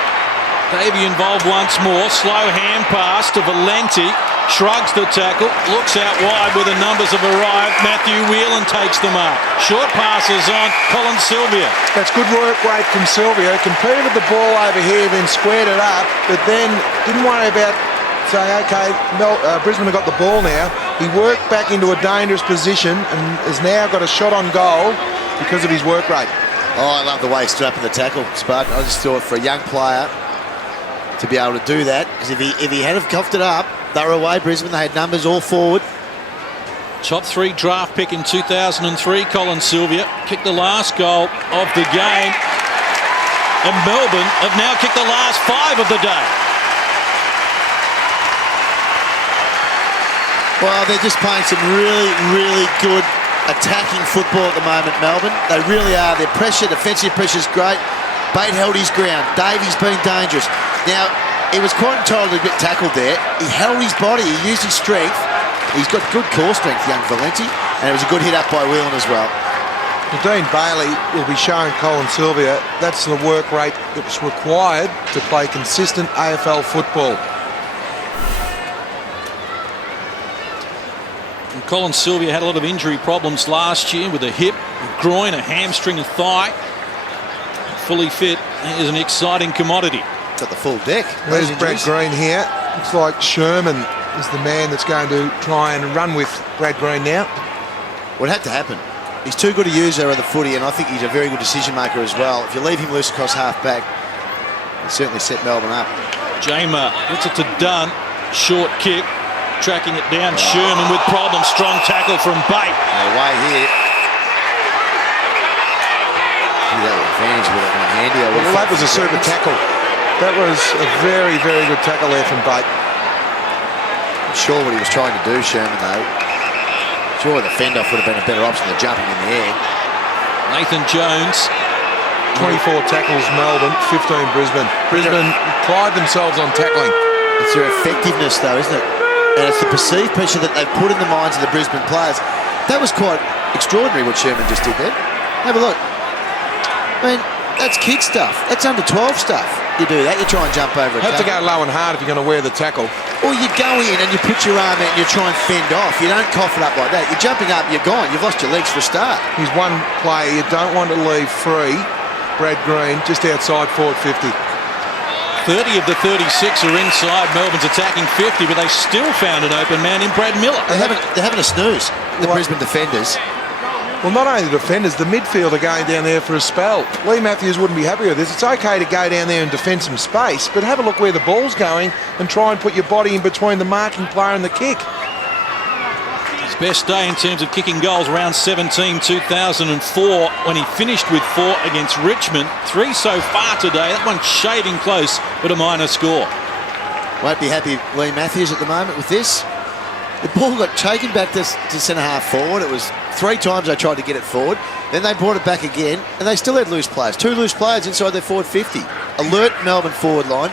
Davey involved once more. Slow hand pass to Valenti. Shrugs the tackle. Looks out wide where the numbers have arrived. Matthew Whelan takes the mark. Short passes on Colin Sylvia. That's good work rate from Sylvia. Competed with the ball over here, then squared it up, but then didn't worry about saying, okay, Brisbane have got the ball now. He worked back into a dangerous position and has now got a shot on goal because of his work rate. Oh, I love the way he stood up in the tackle, Spud. I just thought for a young player to be able to do that, because if he had have coughed it up, they were away, Brisbane. They had numbers all forward. Top 3 draft pick in 2003, Colin Sylvia. Kicked the last goal of the game. And Melbourne have now kicked the last 5 of the day. Well, they're just playing some really, really good attacking football at the moment, Melbourne. They really are. Their pressure, defensive pressure is great. Bate held his ground. Davies been dangerous. Now, he was quite entitled to a bit tackled there. He held his body. He used his strength. He's got good core strength, young Valenti. And it was a good hit up by Whelan as well. Dean Bailey will be showing Colin Sylvia that's the work rate that was required to play consistent AFL football. And Colin Sylvia had a lot of injury problems last year with a hip, a groin, a hamstring, a thigh. Fully fit, he is an exciting commodity. Got the full deck. There's Brad Green here. Looks like Sherman is the man that's going to try and run with Brad Green now. What had to happen? He's too good a user of the footy, and I think he's a very good decision maker as well. If you leave him loose across half back, it certainly set Melbourne up. Jamer puts it to Dunn. Short kick, tracking it down. Sherman with problems. Strong tackle from Bate. Away here. That advantage with it on handy. Well, that was a super tackle. That was a very, very good tackle there from Bate. I'm sure what he was trying to do, Sherman, though. Sure, the fend-off would have been a better option than jumping in the air. Nathan Jones. 24 tackles Melbourne, 15 Brisbane. Brisbane pride themselves on tackling. It's their effectiveness, though, isn't it? And it's the perceived pressure that they've put in the minds of the Brisbane players. That was quite extraordinary what Sherman just did there. Have a look. I mean, that's kid stuff. That's under 12 stuff. You do that, you try and jump over it. Have to go low and hard if you're going to wear the tackle. Or you go in and you put your arm out and you try and fend off. You don't cough it up like that. You're jumping up, you're gone. You've lost your legs for a start. He's one player you don't want to leave free. Brad Green, just outside forward 50. 30 of the 36 are inside Melbourne's attacking 50, but they still found an open man in Brad Miller. They're having a snooze, the Brisbane defenders. Well, not only the defenders, the midfield are going down there for a spell. Lee Matthews wouldn't be happy with this. It's okay to go down there and defend some space, but have a look where the ball's going and try and put your body in between the marking player and the kick. His best day in terms of kicking goals, round 17, 2004, when he finished with 4 against Richmond. 3 so far today. That one shaving close, but a minor score. Won't be happy, Lee Matthews, at the moment with this. The ball got taken back to centre-half forward. It was 3 times they tried to get it forward. Then they brought it back again, and they still had loose players. 2 loose players inside their forward 50. Alert Melbourne forward line.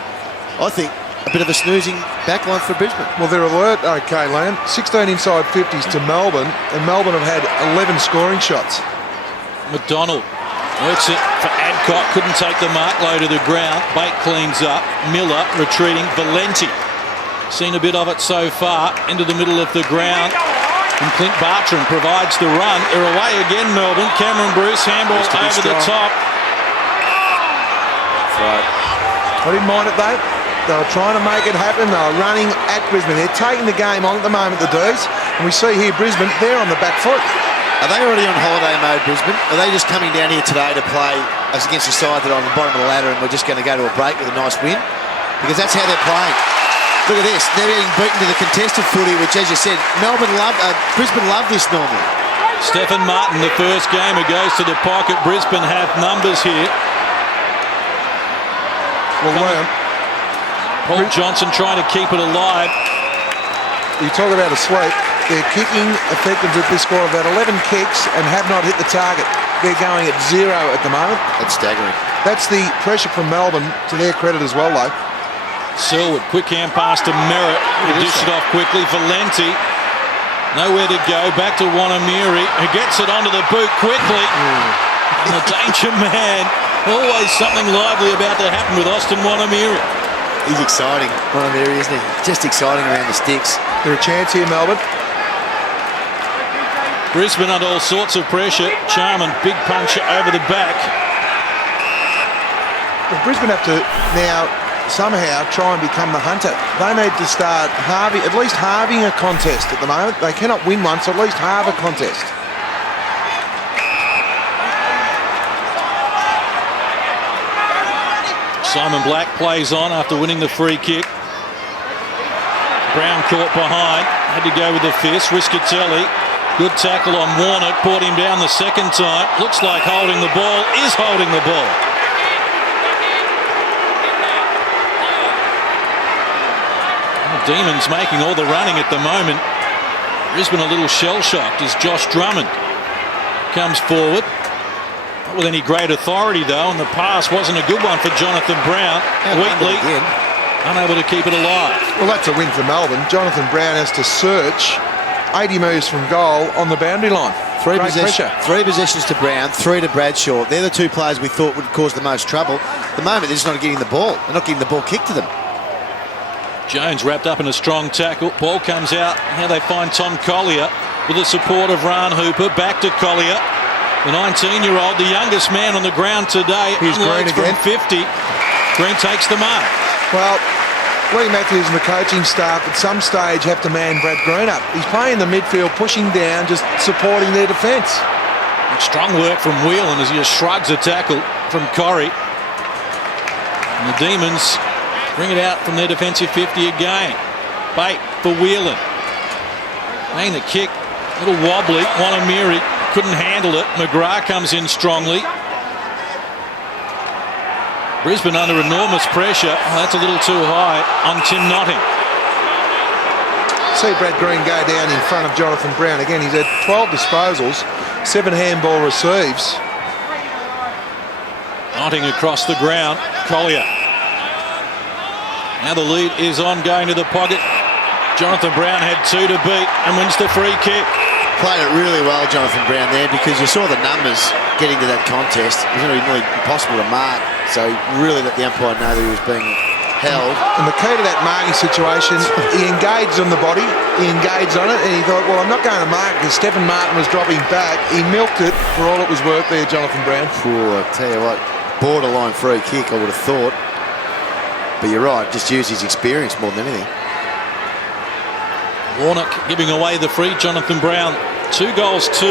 I think a bit of a snoozing back line for Brisbane. Well, they're alert, okay, Lamb. 16 inside 50s to Melbourne, and Melbourne have had 11 scoring shots. McDonald works it for Adcock. Couldn't take the mark, low to the ground. Bate cleans up. Miller retreating. Valenti. Seen a bit of it so far, into the middle of the ground. And Clint Bartram provides the run. They're away again, Melbourne. Cameron Bruce, handball over the top. right. I didn't mind it though. They were trying to make it happen. They were running at Brisbane. They're taking the game on at the moment, the D's. And we see here Brisbane, they're on the back foot. Are they already on holiday mode, Brisbane? Are they just coming down here today to play us against a side that are on the bottom of the ladder and we're just going to go to a break with a nice win? Because that's how they're playing. Look at this. They're getting beaten to the contested footy, which, as you said, Brisbane love this normally. Stephen Martin, the first gamer, goes to the pocket. Brisbane have numbers here. Well, Paul Johnson trying to keep it alive. you talk about a sweep. They're kicking effectively at this score of about 11 kicks and have not hit the target. They're going at 0 at the moment. That's staggering. That's the pressure from Melbourne, to their credit as well, though. Selwood, quick hand pass to Merritt. He dished it off quickly. Valenti, nowhere to go. Back to Wonaeamirri, who gets it onto the boot quickly. And the danger man. Always something lively about to happen with Austin Wonaeamirri. He's exciting, Wonaeamirri, isn't he? Just exciting around the sticks. They're a chance here, Melbourne. Brisbane under all sorts of pressure. Charman, big puncher over the back. Well, Brisbane have to now somehow try and become the hunter. They need to start at least halving a contest at the moment. They cannot win one, so at least halve a contest. Simon Black plays on after winning the free kick. Brown caught behind, had to go with the fist. Riscatelli, good tackle on Warner, brought him down the second time. Looks like holding the ball, is holding the ball. The Demons making all the running at the moment. Brisbane a little shell-shocked as Josh Drummond comes forward. Not with any great authority though, and the pass wasn't a good one for Jonathan Brown. Wheatley unable to keep it alive. Well, that's a win for Melbourne. Jonathan Brown has to search 80 moves from goal on the boundary line. Three possessions to Brown, 3 to Bradshaw. They're the two players we thought would cause the most trouble. At the moment, they're just not getting the ball. They're not getting the ball kicked to them. Jones wrapped up in a strong tackle. Ball comes out. Now they find Tom Collier with the support of Ryan Hooper. Back to Collier. The 19-year-old, the youngest man on the ground today. Here's Green again. From 50. Green takes the mark. Well, Lee Matthews and the coaching staff at some stage have to man Brad Green up. He's playing the midfield, pushing down, just supporting their defence. Strong work from Whelan as he just shrugs a tackle from Corrie. And the Demons bring it out from their defensive 50 again. Bate for Whelan. Playing the kick, a little wobbly. Wonaeamirri couldn't handle it. McGrath comes in strongly. Brisbane under enormous pressure. Oh, that's a little too high on Tim Notting. See Brad Green go down in front of Jonathan Brown. Again, he's had 12 disposals, 7 handball receives. Notting across the ground. Collier. Now the lead is on, going to the pocket. Jonathan Brown had 2 to beat and wins the free kick. Played it really well, Jonathan Brown, there, because you saw the numbers getting to that contest. It was nearly impossible to mark, so really let the umpire know that he was being held. And the key to that marking situation, he engaged on the body, he engaged on it, and he thought, well, I'm not going to mark because Stephen Martin was dropping back. He milked it for all it was worth there, Jonathan Brown. I tell you what, borderline free kick, I would have thought. But you're right, just use his experience more than anything. Warnock giving away the free. Jonathan Brown, 2 goals 2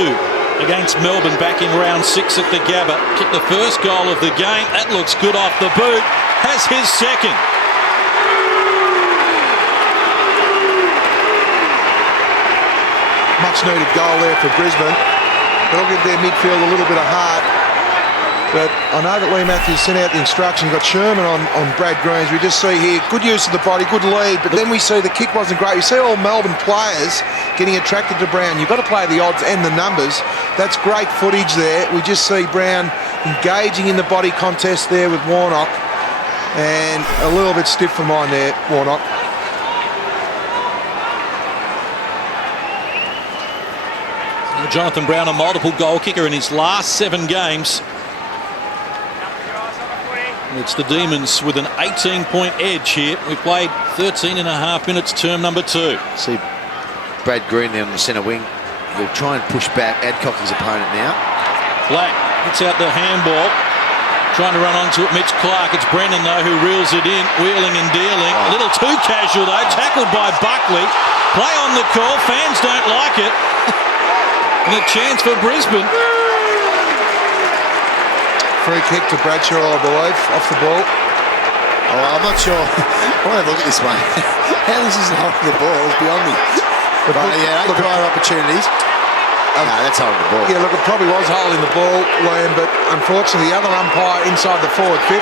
against Melbourne back in round 6 at the Gabba. Kicked the first goal of the game. That looks good off the boot. Has his second. Much needed goal there for Brisbane. They'll give their midfield a little bit of heart. But I know that Lee Matthews sent out the instruction. Got Sherman on Brad Greens. We just see here good use of the body, good lead. But then we see the kick wasn't great. You see all Melbourne players getting attracted to Brown. You've got to play the odds and the numbers. That's great footage there. We just see Brown engaging in the body contest there with Warnock. And a little bit stiff for mine there, Warnock. Jonathan Brown, a multiple goal kicker in his last 7 games. It's the Demons with an 18-point edge here. We've played 13 and a half minutes, term number 2. See Brad Green there on the centre wing. He'll try and push back Adcock, his opponent now. Black hits out the handball. Trying to run onto it, Mitch Clark. It's Brennan, though, who reels it in, wheeling and dealing. A little too casual, though. Tackled by Buckley. Play on the call. Fans don't like it. And a chance for Brisbane. Free kick to Bradshaw, I believe, off the ball. Oh, I'm not sure. I want to look at this one. How this isn't holding the ball is beyond me. But yeah, look at prior opportunities. No, that's holding the ball. Yeah, look, it probably was holding the ball, Liam, but unfortunately the other umpire inside the forward 50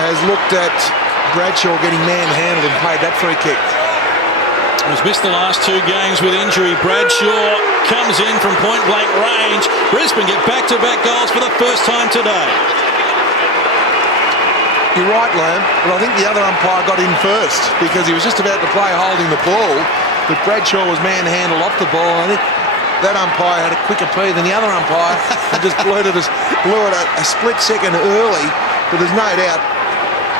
has looked at Bradshaw getting manhandled and paid that free kick. He's missed the last 2 games with injury. Bradshaw comes in from point-blank range. Brisbane get back-to-back goals for the first time today. You're right, Liam, but I think the other umpire got in first because he was just about to play holding the ball, but Bradshaw was manhandled off the ball. I think that umpire had a quicker pee than the other umpire and just blew it a split second early. But there's no doubt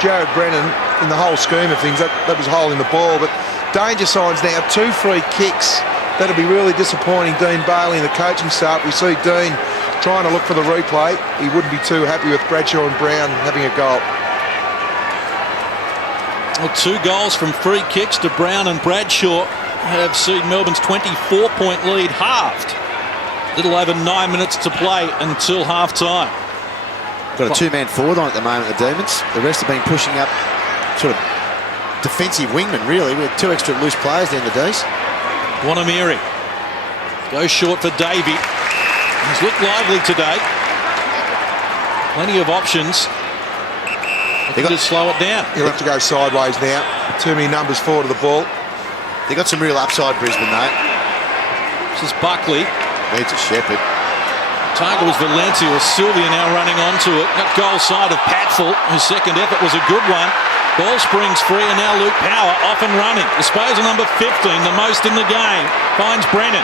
Jared Brennan, in the whole scheme of things, that was holding the ball. But danger signs now, 2 free kicks. That'll be really disappointing. Dean Bailey and the coaching staff. We see Dean trying to look for the replay. He wouldn't be too happy with Bradshaw and Brown having a goal. Well, 2 goals from free kicks to Brown and Bradshaw have seen Melbourne's 24-point lead halved. Little over 9 minutes to play until half-time. Got a 2-man forward line at the moment, the Demons. The rest have been pushing up sort of defensive wingmen, really. We had 2 extra loose players down the D's. Wonaeamirri goes short for Davey. He's looked lively today. Plenty of options. They got to slow it down. He'll have to go sideways now. Too many numbers forward to the ball. They got some real upside, Brisbane, though. This is Buckley. Needs a shepherd. Target was Valenti, or Sylvia now running onto it. That goal side of Patfull, whose second effort was a good one. Ball springs free, and now Luke Power off and running. Disposal number 15, the most in the game, finds Brennan.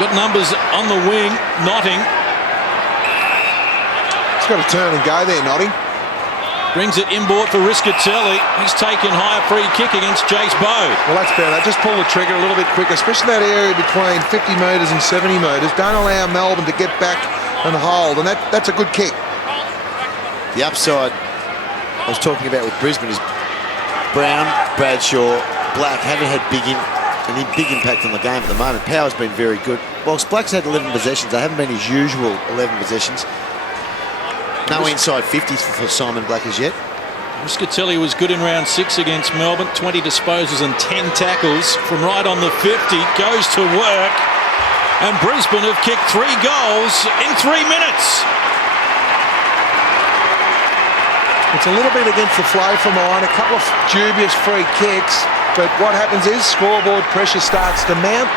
Got numbers on the wing, Notting. He's got to turn and go there, Notting. Brings it inboard for Riscatelli. He's taken high, free kick against Jace Bode. Well, that's better. Just pull the trigger a little bit quicker, especially that area between 50 metres and 70 metres. Don't allow Melbourne to get back and hold, and that's a good kick. The upside I was talking about with Brisbane is Brown, Bradshaw, Black haven't had big impact on the game at the moment. Power's been very good. Whilst Black's had 11 possessions, they haven't been his usual 11 possessions. No inside 50s for Simon Black as yet. Riscatelli was good in round 6 against Melbourne. 20 disposals and 10 tackles from right on the 50. Goes to work. And Brisbane have kicked 3 goals in 3 minutes. It's a little bit against the flow for mine. A couple of dubious free kicks. But what happens is scoreboard pressure starts to mount.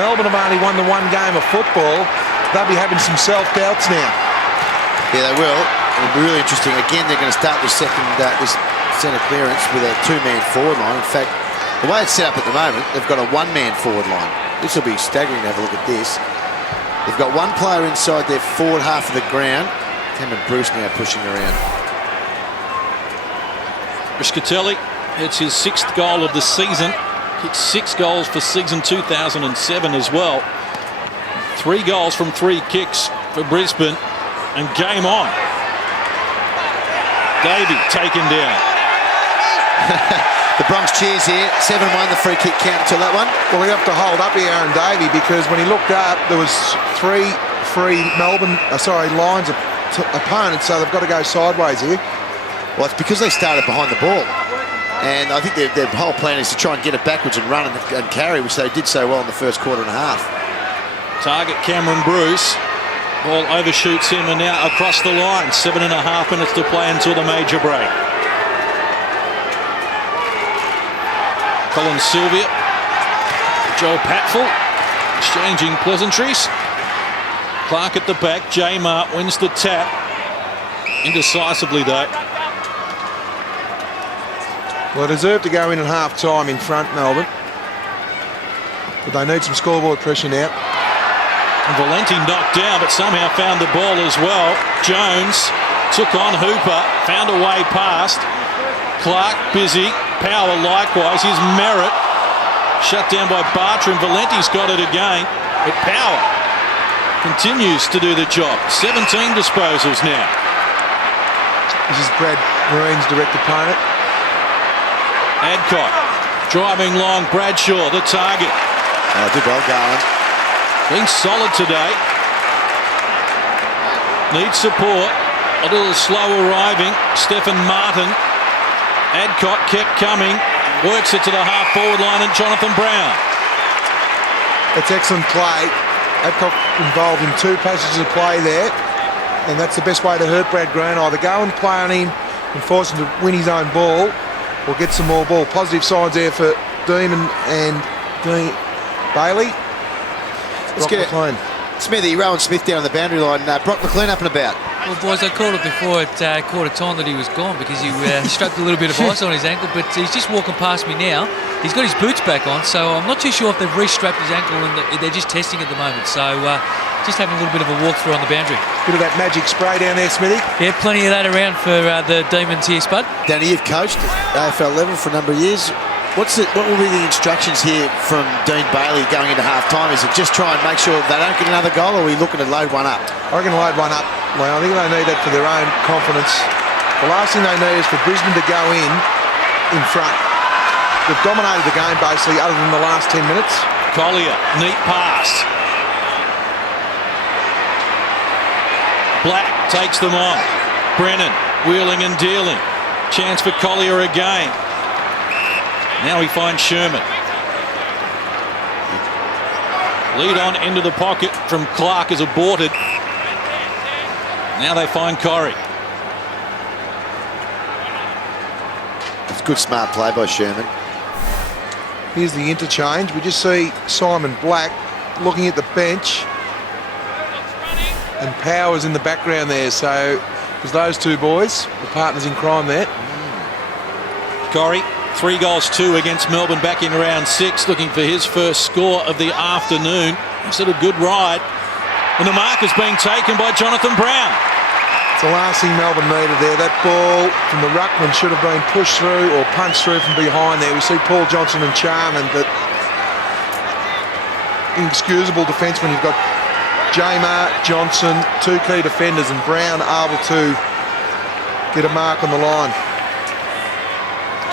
Melbourne have only won the 1 game of football. They'll be having some self-doubts now. Yeah, they will. It'll be really interesting. Again, they're going to start this centre clearance with a 2-man forward line. In fact, the way it's set up at the moment, they've got a 1-man forward line. This will be staggering to have a look at this. They've got 1 player inside their forward half of the ground. Cameron Bruce now pushing around. Riscatelli hits his 6th goal of the season. Kicked 6 goals for season 2007 as well. 3 goals from 3 kicks for Brisbane. And game on. Davey taken down. The Bronx cheers here. 7-1 the free kick count until that one. Well, we have to hold up here, Aaron Davey, because when he looked up, there was 3 free lines of opponents, so they've got to go sideways here. Well, it's because they started behind the ball. And I think their whole plan is to try and get it backwards and run and carry, which they did so well in the first quarter and a half. Target Cameron Bruce. Ball overshoots him and now across the line. 7.5 minutes to play until the major break. Colin, Sylvia. Joel Patfull exchanging pleasantries. Clark at the back. J-Mart wins the tap. Indecisively though. Well, they deserve to go in at half-time in front, Melbourne. But they need some scoreboard pressure now. And Valenti knocked down, but somehow found the ball as well. Jones took on Hooper, found a way past. Clark busy, Power likewise. His Merritt shut down by Bartram. Valenti's got it again, but Power continues to do the job. 17 disposals now. This is Brad Green's direct opponent. Adcock driving long. Bradshaw, the target. Did well, Garland. Been solid today. Needs support. A little slow arriving. Stephen Martin. Adcock kept coming. Works it to the half-forward line and Jonathan Brown. It's excellent play. Adcock involved in 2 passages of play there, and that's the best way to hurt Brad Green. Either go and play on him and force him to win his own ball, or get some more ball. Positive signs there for Demon and Bailey. Let's get it. Smithy, Rowan Smith down on the boundary line. Brock McLean up and about. Well, boys, I called it before at quarter time that he was gone because he struck a little bit of ice on his ankle, but he's just walking past me now. He's got his boots back on, so I'm not too sure if they've restrapped his ankle and they're just testing at the moment. So just having a little bit of a walk through on the boundary. Bit of that magic spray down there, Smithy. Yeah, plenty of that around for the Demons here, Spud. Danny, you've coached at AFL level for a number of years. What will be the instructions here from Dean Bailey going into half-time? Is it just try and make sure they don't get another goal, or are we looking to load one up? I reckon load one up. Well, I think they need that for their own confidence. The last thing they need is for Brisbane to go in front. They've dominated the game, basically, other than the last 10 minutes. Collier, neat pass. Black takes them on. Brennan, wheeling and dealing. Chance for Collier again. Now he finds Sherman. Lead on into the pocket from Clark is aborted. Now they find Corrie. It's good smart play by Sherman. Here's the interchange. We just see Simon Black looking at the bench. And Powers in the background there. So there's those 2 boys, the partners in crime there. Corrie, 3 goals 2 against Melbourne back in round 6, looking for his first score of the afternoon. He's had a good ride. And the mark is being taken by Jonathan Brown. It's the last thing Melbourne needed there. That ball from the ruckman should have been pushed through or punched through from behind there. We see Paul Johnson and Charman, but inexcusable defence when you've got Jamar, Johnson, 2 key defenders, and Brown able to get a mark on the line.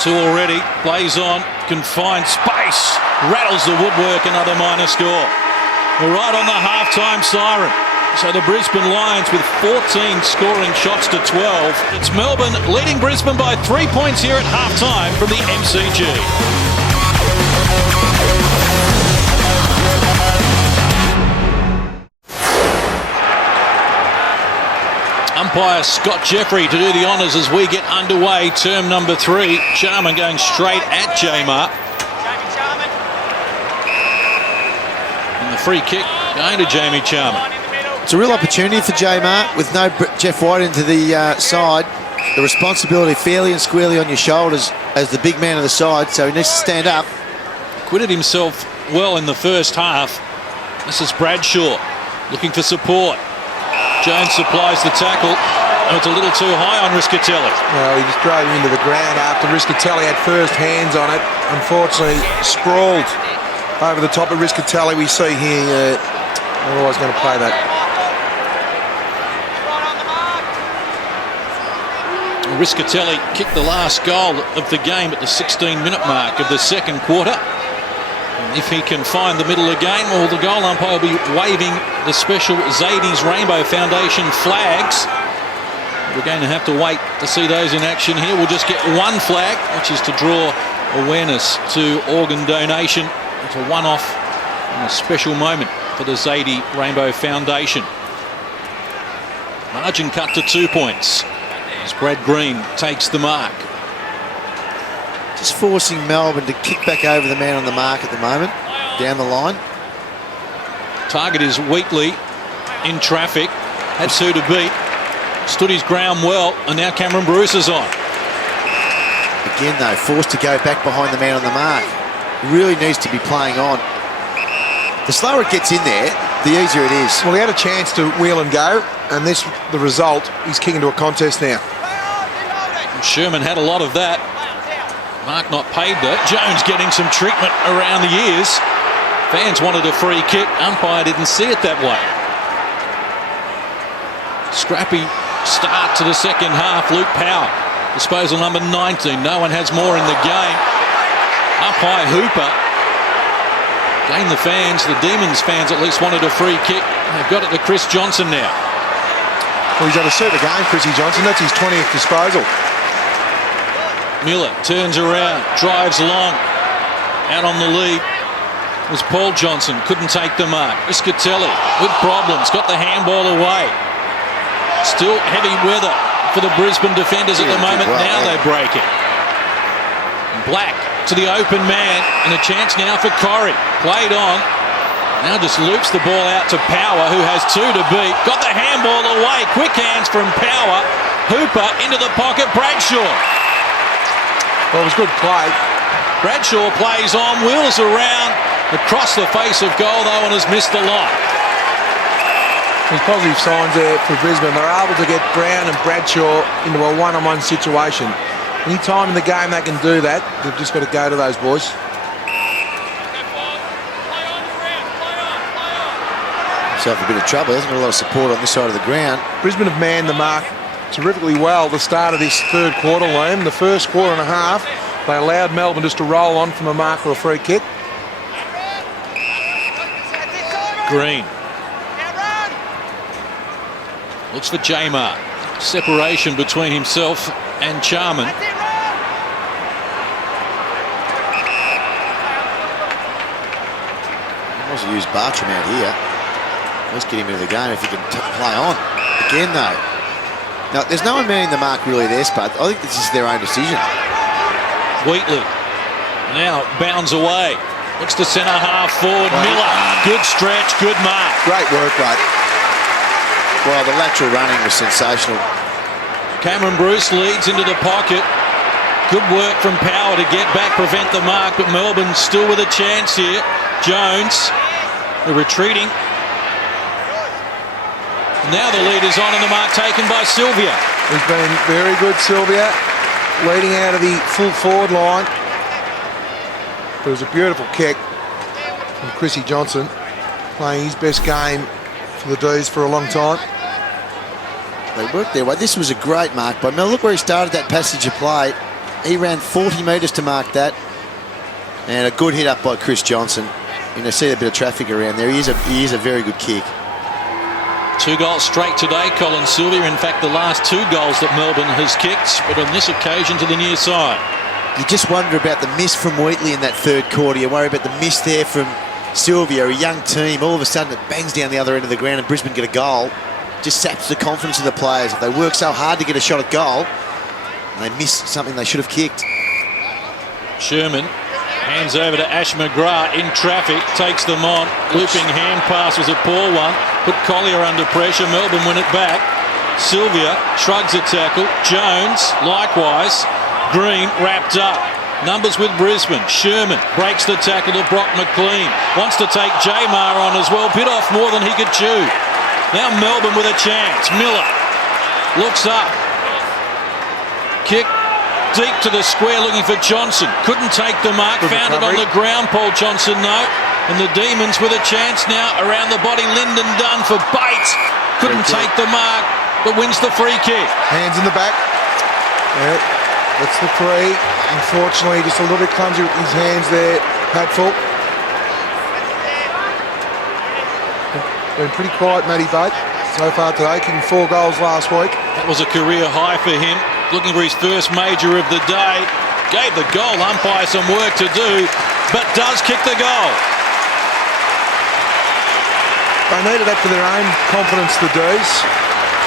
2 already, plays on, can find space, rattles the woodwork, another minor score. We're right on the half-time siren. So the Brisbane Lions with 14 scoring shots to 12. It's Melbourne leading Brisbane by 3 points here at half-time from the MCG. Umpire Scott Jeffrey to do the honours as we get underway. Term number 3. Charman going straight at Jamar. And the free kick going to Jamie Charman. It's a real opportunity for Jamar with no Jeff White into the side. The responsibility fairly and squarely on your shoulders as the big man of the side, so he needs to stand up. Acquitted himself well in the first half. This is Bradshaw looking for support. Jones supplies the tackle. Oh, it's a little too high on Riscatelli. Well, he just drove him into the ground after Riscatelli had first hands on it. Unfortunately, sprawled over the top of Riscatelli. We see here, otherwise going to play that. Riscatelli kicked the last goal of the game at the 16-minute mark of the second quarter. And if he can find the middle again, well, the goal umpire will be waving the special Zadie's Rainbow Foundation flags. We're going to have to wait to see those in action here. We'll just get one flag, which is to draw awareness to organ donation. It's a one-off and a special moment for the Zadie Rainbow Foundation. Margin cut to 2 points as Brad Green takes the mark. Just forcing Melbourne to kick back over the man on the mark at the moment, down the line. Target is Wheatley in traffic. Had 2 to beat. Stood his ground well, and now Cameron Bruce is on. Again, though, forced to go back behind the man on the mark. Really needs to be playing on. The slower it gets in there, the easier it is. Well, he had a chance to wheel and go, and this, the result, he's kicking to a contest now. Sherman had a lot of that. Mark not paid that. Jones getting some treatment around the ears. Fans wanted a free kick. Umpire didn't see it that way. Scrappy start to the second half. Luke Power, disposal number 19. No one has more in the game. Up high, Hooper. Gain the fans, the Demons fans at least wanted a free kick. They've got it to Chris Johnson now. Well, he's had a super game, Chrissy Johnson. That's his 20th disposal. Miller turns around, drives long. Out on the lead was Paul Johnson. Couldn't take the mark. Riscatelli with problems. Got the handball away. Still heavy weather for the Brisbane defenders at the moment. Now they break it. Black to the open man. And a chance now for Corrie. Played on. Now just loops the ball out to Power, who has two to beat. Got the handball away. Quick hands from Power. Hooper into the pocket. Bradshaw. Well, it was good play. Bradshaw plays on, wheels around, across the face of goal though, and has missed the lot. There's positive signs there for Brisbane. They're able to get Brown and Bradshaw into a one-on-one situation. Any time in the game they can do that, they've just got to go to those boys. Himself a bit of trouble. Hasn't got a lot of support on this side of the ground. Brisbane have manned the mark terrifically well the start of this third quarter, Liam. The first quarter and a half, they allowed Melbourne just to roll on from a mark or a free kick. Green. Looks for Jamar. Separation between himself and Charman. Might use Bartram out here. Let's get him into the game if he can play on. Again, though. Now, there's no one manning the mark really there, Spud. I think this is their own decision. Wheatley now bounds away. Looks to centre half forward. Miller. Good stretch, good mark. Great work, mate. Well, the lateral running was sensational. Cameron Bruce leads into the pocket. Good work from Power to get back, prevent the mark, but Melbourne still with a chance here. Jones, they're retreating. Now the lead is on and the mark taken by Sylvia. He's been very good, Sylvia, leading out of the full forward line. It was a beautiful kick from Chrissy Johnson, playing his best game for the D's for a long time. They worked their way. This was a great mark by Mel. Look where he started that passage of play. He ran 40 metres to mark that. And a good hit up by Chris Johnson. You know, see a bit of traffic around there. He is a very good kick. 2 goals straight today, Colin, Sylvia. In fact, the last 2 goals that Melbourne has kicked, but on this occasion to the near side. You just wonder about the miss from Wheatley in that third quarter. You worry about the miss there from Sylvia, a young team. All of a sudden it bangs down the other end of the ground and Brisbane get a goal. Just saps the confidence of the players. If they work so hard to get a shot at goal, and they miss something they should have kicked. Sherman hands over to Ash McGrath in traffic, takes them on. Looping hand pass was a poor one. Put Collier under pressure. Melbourne win it back. Sylvia shrugs a tackle. Jones likewise. Green wrapped up. Numbers with Brisbane. Sherman breaks the tackle to Brock McLean. Wants to take Jamar on as well. Bit off more than he could chew. Now Melbourne with a chance. Miller looks up. Kick deep to the square looking for Johnson. Couldn't take the mark. Found it on the ground, Paul Johnson, no. And the Demons with a chance now around the body. Lyndon Dunn for Bate. Couldn't take the mark, but wins the free kick. Hands in the back. Yeah, that's the free. Unfortunately, just a little bit clumsy with his hands there, Padful. Been pretty quiet, Matty Bate, so far today, kicking 4 goals last week. That was a career high for him. Looking for his first major of the day. Gave the goal umpire some work to do, but does kick the goal. They needed that for their own confidence, the D's.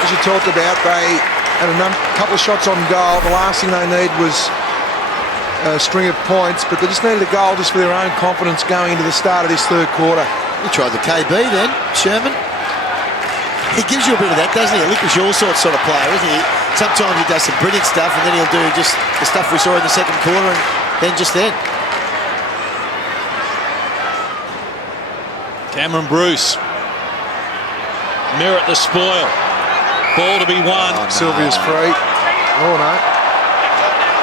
As you talked about, they had a couple of shots on goal. The last thing they need was a string of points, but they just needed a goal just for their own confidence going into the start of this third quarter. He tried the KB then, Sherman. He gives you a bit of that, doesn't he? A Licorice Allsorts sort of player, isn't he? Sometimes he does some brilliant stuff and then he'll do just the stuff we saw in the second quarter and then just then. Cameron Bruce. Merritt the spoil. Ball to be won. Oh, no. Sylvia's free. Oh, no.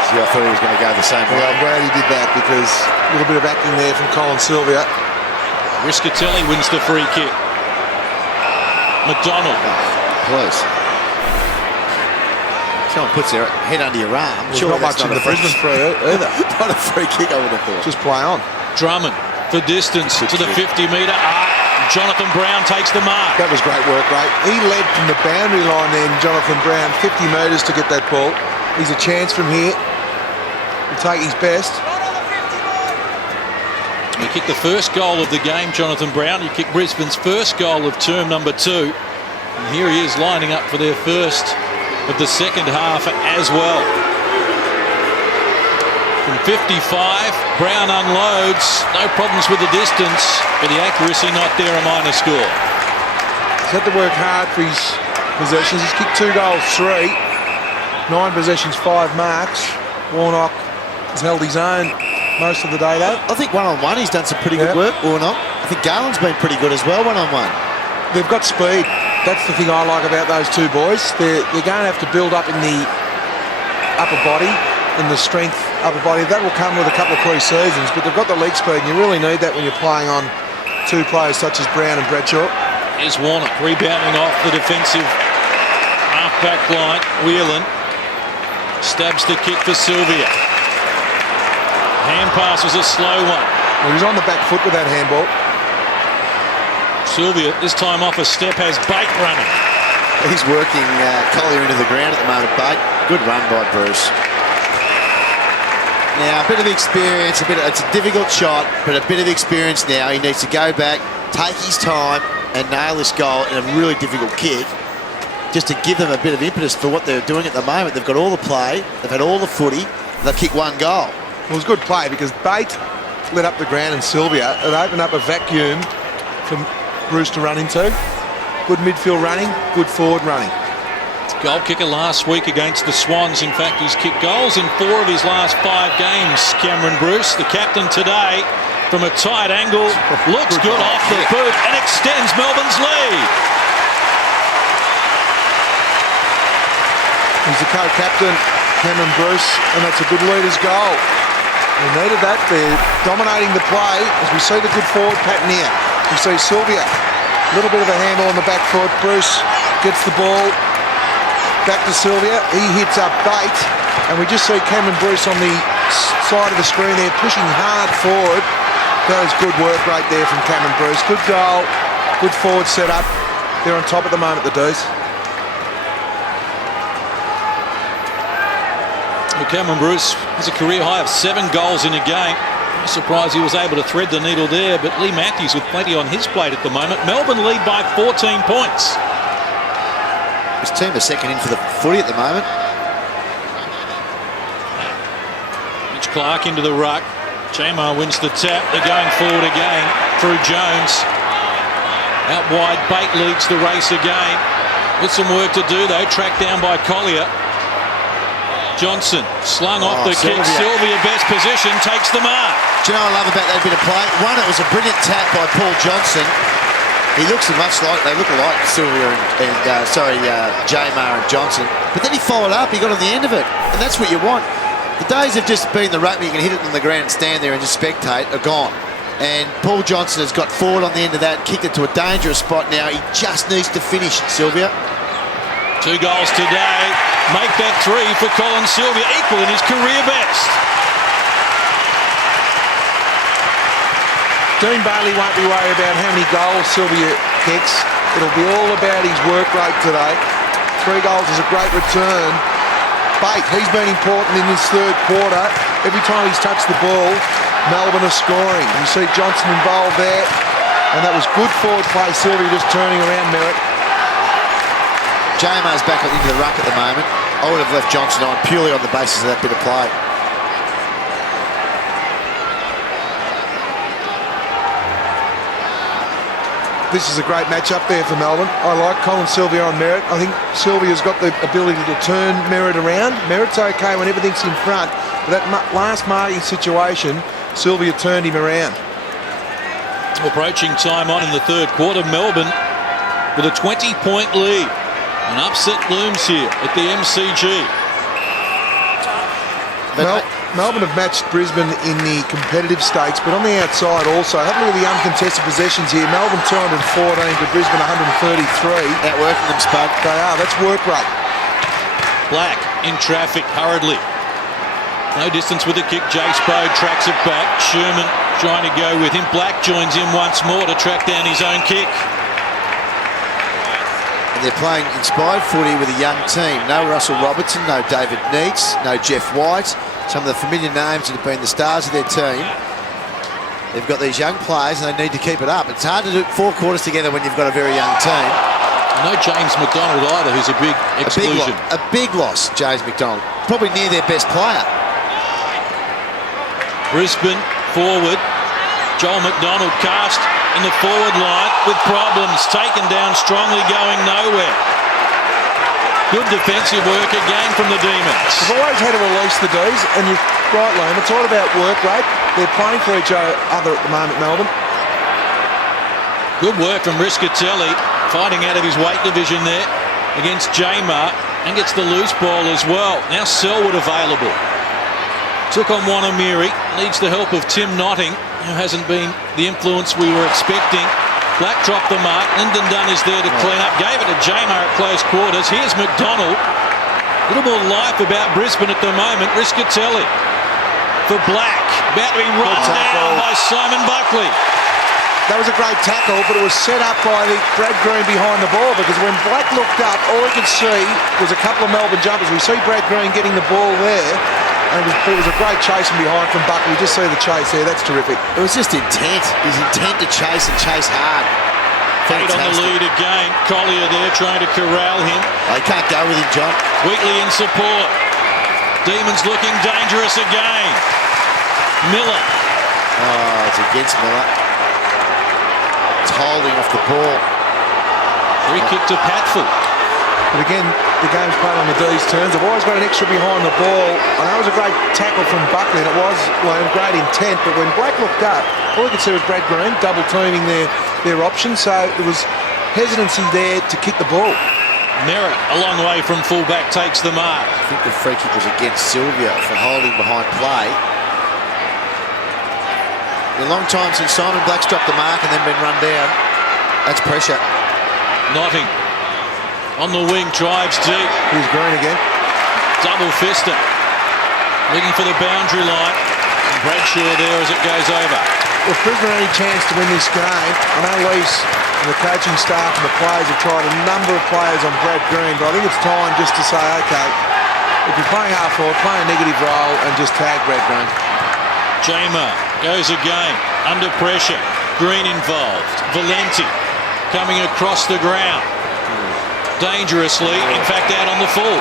See, I thought he was going to go the same way. Well, I'm glad he did that because a little bit of acting there from Colin Sylvia. Riscatelli wins the free kick. McDonald. Close. Someone puts their head under your arm. There's not much in the Brisbane free either. Not a free kick, I would have thought. Just play on. Drummond for distance to the 50-metre arc. Jonathan Brown takes the mark. That was great work, right? He led from the boundary line then, Jonathan Brown, 50 metres to get that ball. He's a chance from here. He'll take his best. He kicked the first goal of the game, Jonathan Brown. He kicked Brisbane's first goal of term number 2. And here he is lining up for their first of the second half as well. From 55, Brown unloads. No problems with the distance, but the accuracy not there, a minor score. He's had to work hard for his possessions. He's kicked 2 goals, 3. 9 possessions, 5 marks. Warnock has held his own most of the day, though. I think one-on-one he's done some pretty good work, Warnock. I think Garland's been pretty good as well, one-on-one. They've got speed. That's the thing I like about those 2 boys. They're going to have to build up in the upper body, in the strength upper body. That will come with a couple of pre-seasons, but they've got the leg speed, and you really need that when you're playing on 2 players such as Brown and Bradshaw. Here's Warnock rebounding off the defensive half-back line. Whelan stabs the kick for Sylvia. Hand pass was a slow one. Well, he's on the back foot with that handball. Sylvia, this time off a step, has Bate running. He's working Collier into the ground at the moment, Bate. Good run by Bruce. Now, a bit of experience, it's a difficult shot, but a bit of experience now. He needs to go back, take his time, and nail this goal in a really difficult kick, just to give them a bit of impetus for what they're doing at the moment. They've got all the play, they've had all the footy, they've kicked 1 goal. Well, it was good play because Bate lit up the ground and Sylvia. It opened up a vacuum for Bruce to run into. Good midfield running, good forward running. Goal kicker last week against the Swans. In fact, he's kicked goals in 4 of his last 5 games, Cameron Bruce. The captain today from a tight angle. Looks good off the boot and extends Melbourne's lead. He's the co-captain, Cameron Bruce, and that's a good leader's goal. They needed that. They're dominating the play as we see the good forward pattern here. We see Sylvia, a little bit of a handle on the back foot. Bruce gets the ball back to Sylvia. He hits up Bate, and we just see Cameron Bruce on the side of the screen there pushing hard forward. That was good work right there from Cameron Bruce. Good goal, good forward setup. They're on top at the moment, the D's. Well, Cameron Bruce has a career high of 7 goals in a game. I'm surprised he was able to thread the needle there, but Lee Matthews with plenty on his plate at the moment. Melbourne lead by 14 points. His team is second in for the footy at the moment. Mitch Clark into the ruck. Jamar wins the tap. They're going forward again through Jones. Out wide, Bate leads the race again. With some work to do though, tracked down by Collier. Johnson slung off the kick. Sylvia best position, takes the mark. Do you know what I love about that bit of play? One, it was a brilliant tap by Paul Johnson. He looks much like, they look alike, Sylvia and Jamar and Johnson. But then he followed up, he got on the end of it. And that's what you want. The days of just being the rugby, you can hit it on the ground and stand there and just spectate, are gone. And Paul Johnson has got forward on the end of that, kicked it to a dangerous spot now. He just needs to finish, Sylvia. 2 goals today. Make that 3 for Colin Sylvia, equal in his career best. Dean Bailey won't be worried about how many goals Sylvia kicks. It'll be all about his work rate today. 3 goals is a great return. Bate, he's been important in this 3rd quarter. Every time he's touched the ball, Melbourne are scoring. You see Johnson involved there, and that was good forward play. Sylvia just turning around Merritt. Jamar's back into the ruck at the moment. I would have left Johnson on purely on the basis of that bit of play. This is a great match up there for Melbourne. I like Colin Sylvia on Merritt. I think Sylvia's got the ability to turn Merritt around. Merritt's okay when everything's in front, but that last marking situation, Sylvia turned him around. Approaching time on in the 3rd quarter, Melbourne with a 20-point lead. An upset looms here at the MCG. Melbourne have matched Brisbane in the competitive stakes, but on the outside also. Have a look at the uncontested possessions here. Melbourne 214 to Brisbane 133. Outworking them, Spud. They are. That's work rate. Black in traffic hurriedly. No distance with the kick. Jace Bode tracks it back. Sherman trying to go with him. Black joins in once more to track down his own kick. And they're playing inspired footy with a young team. No Russell Robertson, no David Neitz, no Jeff White. Some of the familiar names that have been the stars of their team. They've got these young players and they need to keep it up. It's hard to do 4 quarters together when you've got a very young team. No James McDonald either, who's a big exclusion. A big loss, James McDonald. Probably near their best player. Brisbane forward. Joel McDonald cast in the forward line with problems. Taken down strongly, going nowhere. Good defensive work again from the Demons. They've always had to release the D's, and you're right, Liam, it's all about work rate. They're playing for each other at the moment, Melbourne. Good work from Riscatelli, fighting out of his weight division there against Jamar, and gets the loose ball as well. Now Selwood available. Took on Wonaeamirri, needs the help of Tim Notting, who hasn't been the influence we were expecting. Black dropped the mark. Lyndon Dunn is there to clean up. Gave it to Jamar at close quarters. Here's McDonald. A little more life about Brisbane at the moment. Riscatelli for Black. About to be run down by Simon Buckley. That was a great tackle, but it was set up by Brad Green behind the ball, because when Black looked up, all he could see was a couple of Melbourne jumpers. We see Brad Green getting the ball there, and it was a great chasing behind from Buckley. You just see the chase there. That's terrific. It was just intent. His intent to chase and chase hard. Bate on the lead again. Collier there trying to corral him. Oh, he can't go with him, John. Wheatley in support. Demons looking dangerous again. Miller. Oh, it's against Miller. It's holding off the ball. Free kick to Patford. But again, the game's played on the D's turns. They've always got an extra behind the ball. And that was a great tackle from Buckley, and it was great intent. But when Black looked up, all you could see was Brad Green double teaming their option. So there was hesitancy there to kick the ball. Merritt, a long way from fullback, takes the mark. I think the free kick was against Sylvia for holding behind play. A long time since Simon Black's dropped the mark and then been run down. That's pressure. Notting on the wing, drives deep. Here's Green again. Double fister. Looking for the boundary line. And Bradshaw there as it goes over. Well, if Brisbane had any chance to win this game, I know Lees and the coaching staff and the players have tried a number of players on Brad Green, but I think it's time just to say, okay, if you're playing half forward, play a negative role and just tag Brad Green. Jamar goes again, under pressure. Green involved. Valenti coming across the ground. Dangerously, in fact, out on the full.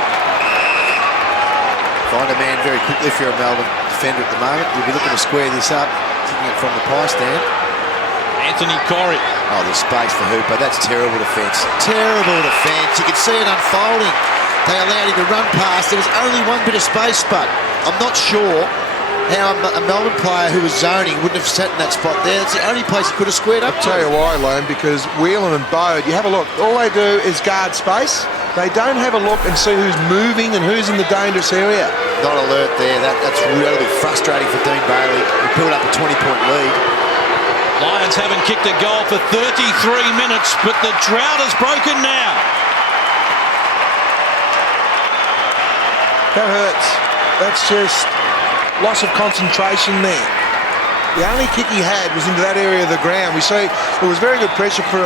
Find a man very quickly if you're a Melbourne defender at the moment. You'll be looking to square this up, kicking it from the pie stand. Anthony Corrie. Oh, there's space for Hooper. That's terrible defence. Terrible defence. You can see it unfolding. They allowed him to run past. There was only one bit of space, but I'm not sure how a Melbourne player who was zoning wouldn't have sat in that spot there. It's the only place he could have squared up. I'll tell you why, Lone, because Whelan and Bode, you have a look, all they do is guard space. They don't have a look and see who's moving and who's in the dangerous area. Not alert there. That's really frustrating for Dean Bailey. We built up a 20-point lead. Lions haven't kicked a goal for 33 minutes, but the drought has broken now. That hurts. That's just loss of concentration there. The only kick he had was into that area of the ground. We see it was very good pressure from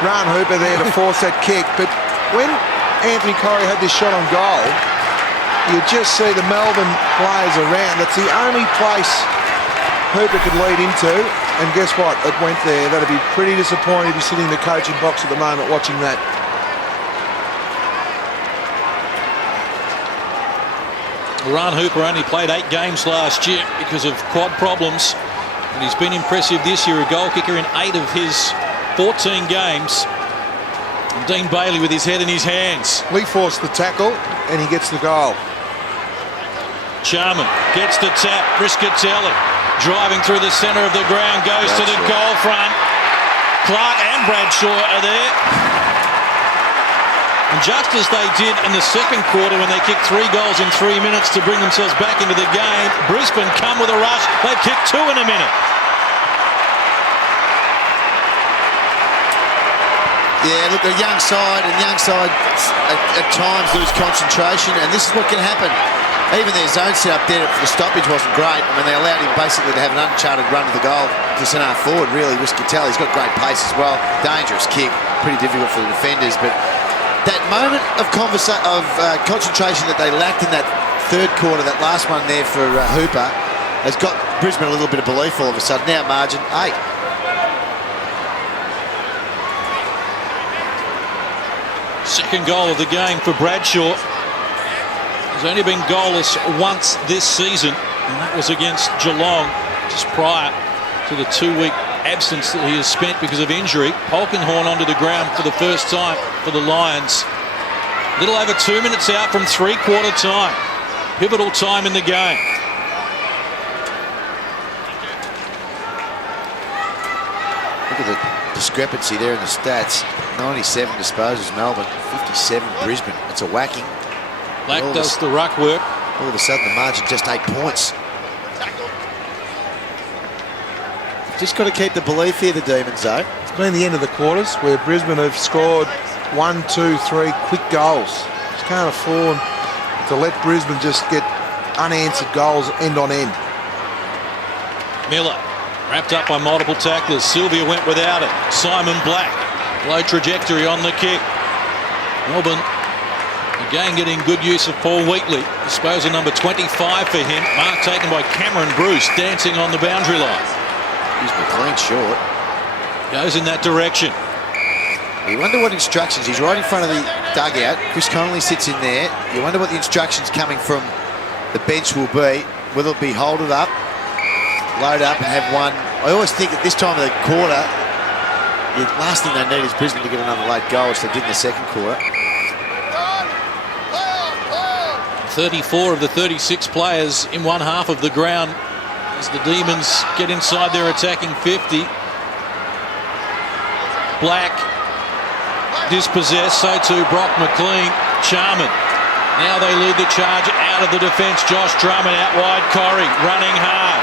Ron Hooper there to force that kick, but when Anthony Corrie had this shot on goal, you just see the Melbourne players around. That's the only place Hooper could lead into, and guess what? It went there. That'd be pretty disappointing to be sitting in the coaching box at the moment watching that. Ron Hooper only played 8 games last year because of quad problems, and he's been impressive this year, a goal kicker in 8 of his 14 games. And Dean Bailey with his head in his hands. Lee forced the tackle and he gets the goal. Charman gets the tap. Riscatelli driving through the centre of the ground, goes to the goal front. Clark and Bradshaw are there. And just as they did in the second quarter when they kicked 3 goals in 3 minutes to bring themselves back into the game, Brisbane come with a rush. They've kicked 2 in a minute. Yeah, look, a young side at times lose concentration, and this is what can happen. Even their zone set up there for the stoppage wasn't great. I mean, they allowed him basically to have an uncharted run to the goal to centre forward, really. Riscatelli, he's got great pace as well. Dangerous kick, pretty difficult for the defenders, but that moment of concentration that they lacked in that third quarter, that last one there for Hooper, has got Brisbane a little bit of belief all of a sudden. Now margin 8. Second goal of the game for Bradshaw. He's only been goalless once this season, and that was against Geelong just prior to the 2-week absence that he has spent because of injury. Polkinghorne onto the ground for the first time for the Lions. Little over 2 minutes out from three-quarter time. Pivotal time in the game. Look at the discrepancy there in the stats. 97 disposals Melbourne, 57 Brisbane. It's a whacking. Black does the ruck work. All of a sudden the margin just 8 points. Just got to keep the belief here, the Demons, though. It's been the end of the quarters where Brisbane have scored 1, 2, 3 quick goals. Just can't afford to let Brisbane just get unanswered goals end on end. Miller wrapped up by multiple tacklers. Sylvia went without it. Simon Black, low trajectory on the kick. Melbourne again getting good use of Paul Wheatley. Disposal number 25 for him. Mark taken by Cameron Bruce, dancing on the boundary line. He's McLean short. Goes in that direction. You wonder what instructions. He's right in front of the dugout. Chris Connolly sits in there. You wonder what the instructions coming from the bench will be. Will it be hold it up, load up and have one? I always think at this time of the quarter, the last thing they need is Brisbane to get another late goal, which they did in the second quarter. 34 of the 36 players in one half of the ground as the Demons get inside their attacking 50. Black dispossessed, so too Brock McLean. Charman. Now they lead the charge out of the defence. Josh Drummond out wide. Corrie running hard.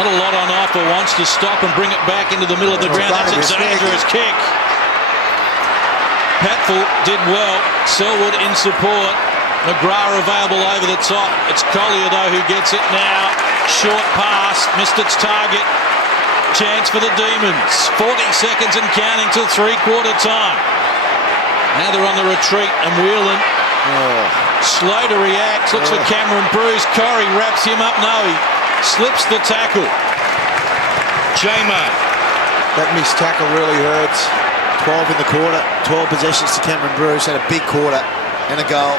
Not a lot on offer. Wants to stop and bring it back into the middle of the ground. That's a dangerous kick. Patfull did well. Selwood in support. McGrath available over the top. It's Collier though who gets it now. Short pass, missed its target. Chance for the Demons. 40 seconds and counting till three-quarter time. Now they're on the retreat and Whelan slow to react. Looks for Cameron Bruce. Corrie wraps him up. No, he slips the tackle. J-Mo. That missed tackle really hurts. 12 in the quarter. 12 possessions to Cameron Bruce. Had a big quarter and a goal.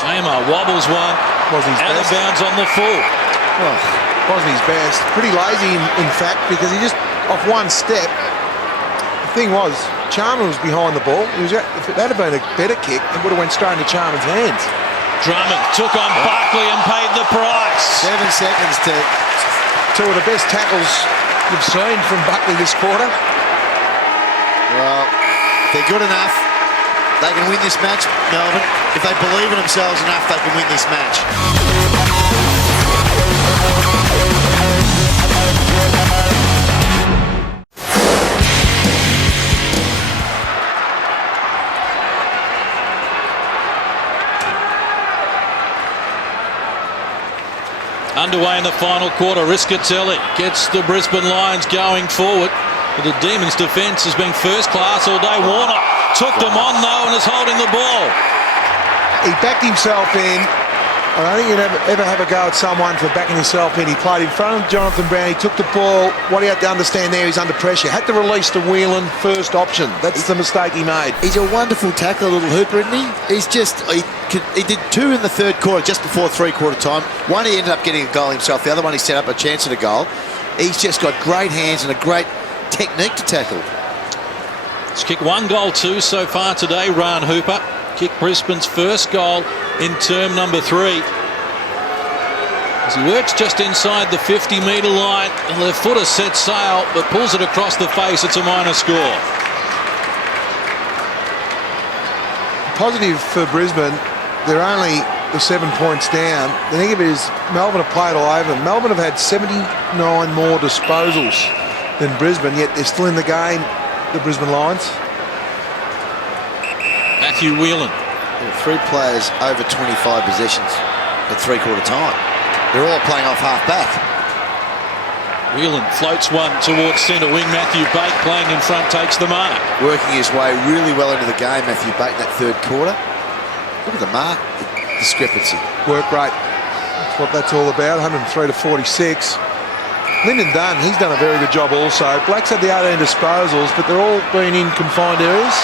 J-Mo wobbles one. Wasn't his out best. of bounds on the full. Well, wasn't his best. Pretty lazy, in fact, because he just off one step. The thing was, Charman was behind the ball. If that had been a better kick, it would have went straight into Charman's hands. Drummond took on Buckley and paid the price. 7 seconds to... Two of the best tackles you've seen from Buckley this quarter. Well, they're good enough. They can win this match, Melbourne. If they believe in themselves enough, they can win this match. Underway in the final quarter. Riscatelli gets the Brisbane Lions going forward. But the Demons' defence has been first class all day. Warner took them on though and is holding the ball. He backed himself in. I don't think you'd ever have a go at someone for backing himself in. He played in front of Jonathan Brown. He took the ball. What he had to understand there, he's under pressure. Had to release to Whelan, first option. That's the mistake he made. He's a wonderful tackler, little hooper, isn't he? He's just... He did 2 in the third quarter, just before three-quarter time. One, he ended up getting a goal himself. The other one, he set up a chance at a goal. He's just got great hands and a great technique to tackle. He's kicked 1 goal, 2 so far today, Ryan Hooper. Kicked Brisbane's first goal in term number 3. As he works just inside the 50-metre line, the left footer sets sail, but pulls it across the face. It's a minor score. Positive for Brisbane, they're only the 7 points down. The negative is Melbourne have played all over them. Melbourne have had 79 more disposals than Brisbane, yet they're still in the game, the Brisbane Lions. Matthew Whelan. 3 players over 25 possessions at three-quarter time. They're all playing off half-back. Whelan floats one towards centre wing. Matthew Bate playing in front takes the mark. Working his way really well into the game, Matthew Bate, in that third quarter. Look at the mark discrepancy. Work rate. That's what that's all about, 103 to 46. Lyndon Dunn, he's done a very good job also. Black's had the 18 disposals, but they're all been in confined areas.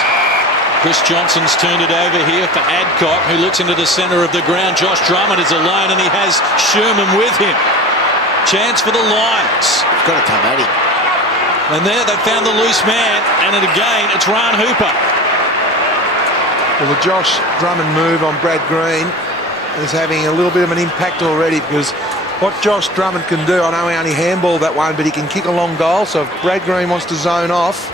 Chris Johnson's turned it over here for Adcock, who looks into the centre of the ground. Josh Drummond is alone, and he has Sherman with him. Chance for the Lions. It's got to come at him. And there they found the loose man, and again it's Ryan Hooper. Well, the Josh Drummond move on Brad Green is having a little bit of an impact already, because what Josh Drummond can do, I know he only handballed that one, but he can kick a long goal. So if Brad Green wants to zone off,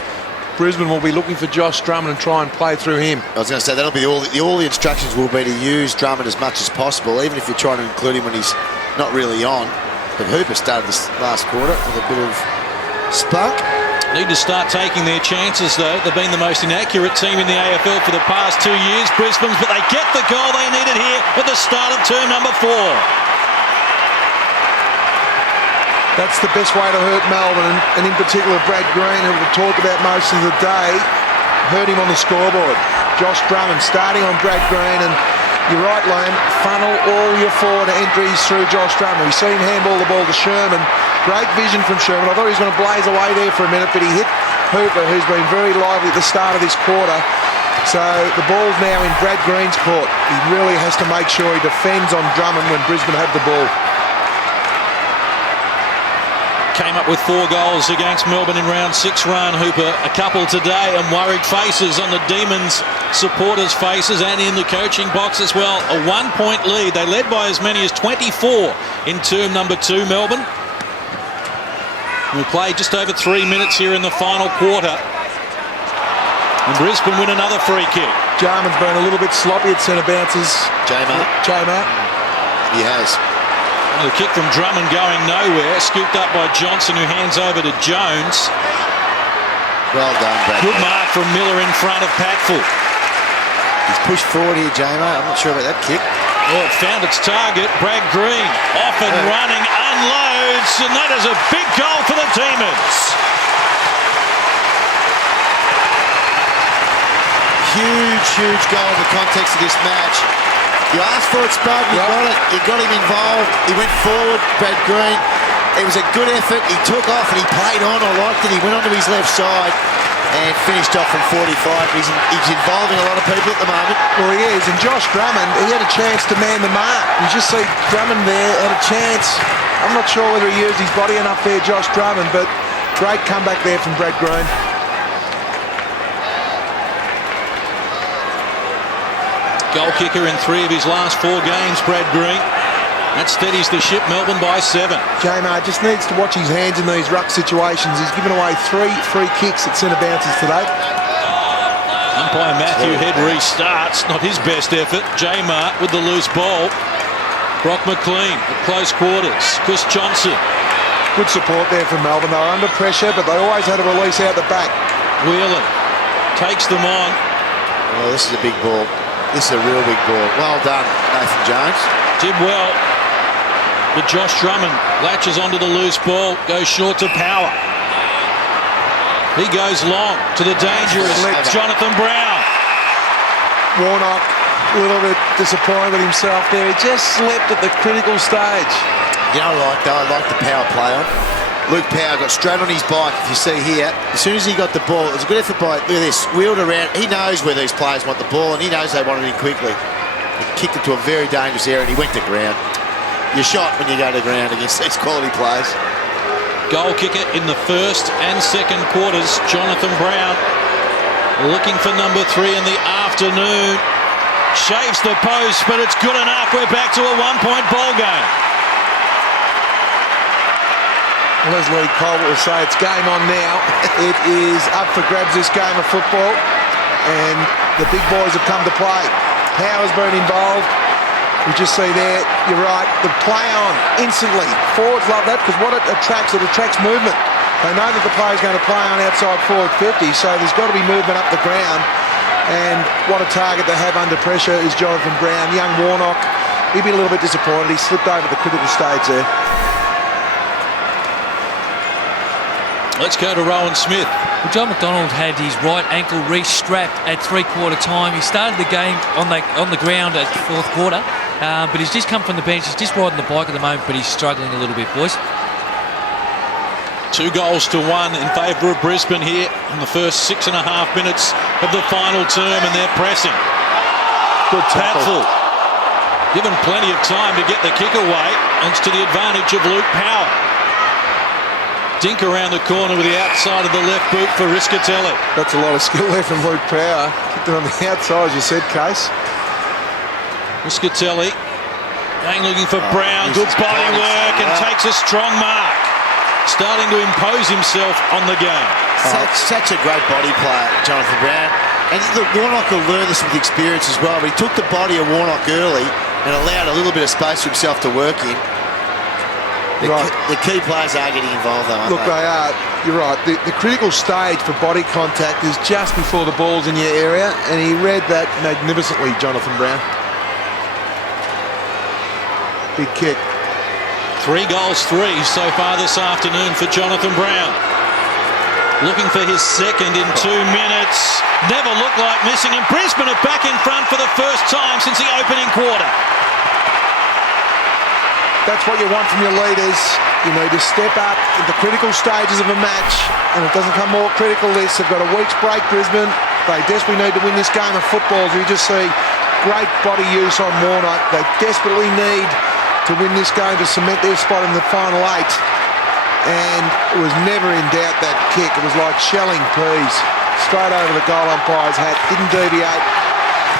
Brisbane will be looking for Josh Drummond and try and play through him. I was going to say, that'll be all the instructions will be to use Drummond as much as possible, even if you're trying to include him when he's not really on. But Hooper started this last quarter with a bit of spunk. Need to start taking their chances, though. They've been the most inaccurate team in the AFL for the past 2 years, Brisbane's, but they get the goal they needed here at the start of term number 4. That's the best way to hurt Melbourne, and in particular Brad Green, who we've talked about most of the day, hurt him on the scoreboard. Josh Drummond starting on Brad Green, and you're right, Liam, funnel all your forward entries through Josh Drummond. We've seen handball the ball to Sherman. Great vision from Sherman. I thought he was going to blaze away there for a minute, but he hit Hooper, who's been very lively at the start of this quarter. So the ball's now in Brad Green's court. He really has to make sure he defends on Drummond when Brisbane have the ball. Came up with 4 goals against Melbourne in round 6. Ryan Hooper, a couple today, and worried faces on the Demons supporters' faces and in the coaching box as well. A 1-point lead. They led by as many as 24 in term number 2, Melbourne. We play just over 3 minutes here in the final quarter. And Brisbane win another free kick. Jarman's been a little bit sloppy at centre bounces. J-Mark. He has. The kick from Drummond going nowhere. Scooped up by Johnson, who hands over to Jones. Well done, Brad. Good mark from Miller in front of Patfull. He's pushed forward here, J-Mark. I'm not sure about that kick. Oh, it found its target. Brad Green off and running, unloads, and that is a big goal for the Demons. Huge goal in the context of this match. You asked for it, Spud, you got it. You got him involved. He went forward, Brad Green. It was a good effort. He took off and he played on. I liked it. He went onto his left side and finished off from 45. He's involving a lot of people at the moment. Well, he is. And Josh Drummond, he had a chance to man the mark. You just see Drummond there had a chance. I'm not sure whether he used his body enough there, Josh Drummond, but great comeback there from Brad Green. Goal kicker in 3 of his last 4 games, Brad Green. That steadies the ship, Melbourne by 7. J-Mar just needs to watch his hands in these ruck situations. He's given away 3 free kicks at centre bounces today. Umpire Matthew Head restarts. Not his best effort. J-Mar with the loose ball. Brock McLean at close quarters. Chris Johnson. Good support there from Melbourne. They were under pressure, but they always had a release out the back. Whelan takes them on. Oh, this is a big ball. This is a real big ball. Well done, Nathan Jones. Did well. But Josh Drummond latches onto the loose ball, goes short to Power. He goes long to the dangerous Jonathan Brown. Warnock, a little bit disappointed with himself there. He just slipped at the critical stage. You know what I like, though? I like the Power play on. Luke Power got straight on his bike, if you see here. As soon as he got the ball, it was a good effort by, look at this, wheeled around. He knows where these players want the ball, and he knows they want it in quickly. He kicked it to a very dangerous area, and he went to ground. You're shot when you go to ground against these quality players. Goal kicker in the first and second quarters, Jonathan Brown, looking for number 3 in the afternoon. Shaves the post, but it's good enough. We're back to a 1-point ball game. Well, as Lee Colbert will say, it's game on now. It is up for grabs, this game of football, and the big boys have come to play. Power's been involved. We just see there, you're right, the play on instantly. Forwards love that because what it attracts movement. They know that the player's going to play on outside forward 50, so there's got to be movement up the ground. And what a target to have under pressure is Jonathan Brown. Young Warnock, he'd be a little bit disappointed. He slipped over the critical stage there. Let's go to Rowan Smith. Well, John McDonald had his right ankle re-strapped at three-quarter time. He started the game on the ground at fourth quarter, but he's just come from the bench. He's just riding the bike at the moment, but he's struggling a little bit, boys. 2 goals to 1 in favour of Brisbane here in the first 6.5 minutes of the final term, and they're pressing. Good tackle. Patfull, given plenty of time to get the kick away, and it's to the advantage of Luke Power. Dink around the corner with the outside of the left boot for Riscatelli. That's a lot of skill there from Luke Power. Kicked it on the outside, as you said, Case. Riscatelli going looking for Brown. Good body work and takes a strong mark. Starting to impose himself on the game. Such a great body player, Jonathan Brown. And look, Warnock will learn this with experience as well. But he took the body of Warnock early and allowed a little bit of space for himself to work in. The key players are getting involved, though, aren't Look, they are. You're right. The critical stage for body contact is just before the ball's in your area, and he read that magnificently, Jonathan Brown. Big kick. 3 goals, 3 so far this afternoon for Jonathan Brown. Looking for his second in 2 minutes. Never looked like missing him. Brisbane are back in front for the first time since the opening quarter. That's what you want from your leaders. You need to step up at the critical stages of a match, and it doesn't come more critical this. They've got a week's break, Brisbane. They desperately need to win this game of football. You just see great body use on Warnock. They desperately need to win this game to cement their spot in the final 8. And it was never in doubt, that kick. It was like shelling peas. Straight over the goal umpire's hat. Didn't deviate.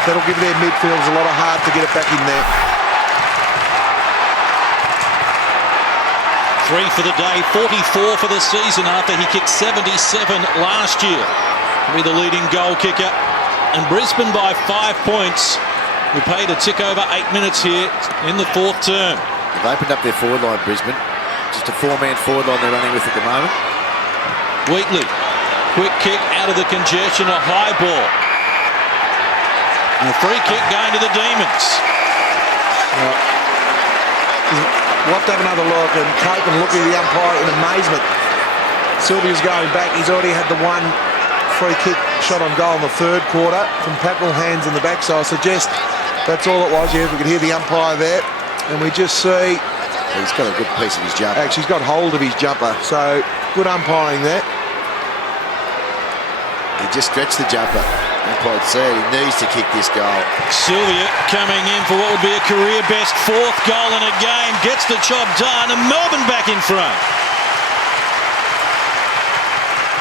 That'll give their midfielders a lot of heart to get it back in there. 3 for the day, 44 for the season after he kicked 77 last year. He'll be the leading goal kicker. And Brisbane by 5 points. We played a tick over 8 minutes here in the 4th term. They've opened up their forward line, Brisbane. Just a 4-man forward line they're running with at the moment. Wheatley, quick kick out of the congestion, a high ball. And a free kick going to the Demons. We'll have to have another look, and Cope and looking at the umpire in amazement. Sylvia's going back. He's already had the one free kick shot on goal in the 3rd quarter from Patfull, hands in the back. So I suggest that's all it was. Yeah, we could hear the umpire there, and we just see He's got a good piece of his jumper. actually he's got hold of his jumper. So good umpiring there. He just stretched the jumper. Umpire said he needs to kick this goal. Sylvia coming in for what would be a career best 4th goal in a game. Gets the job done, and Melbourne back in front.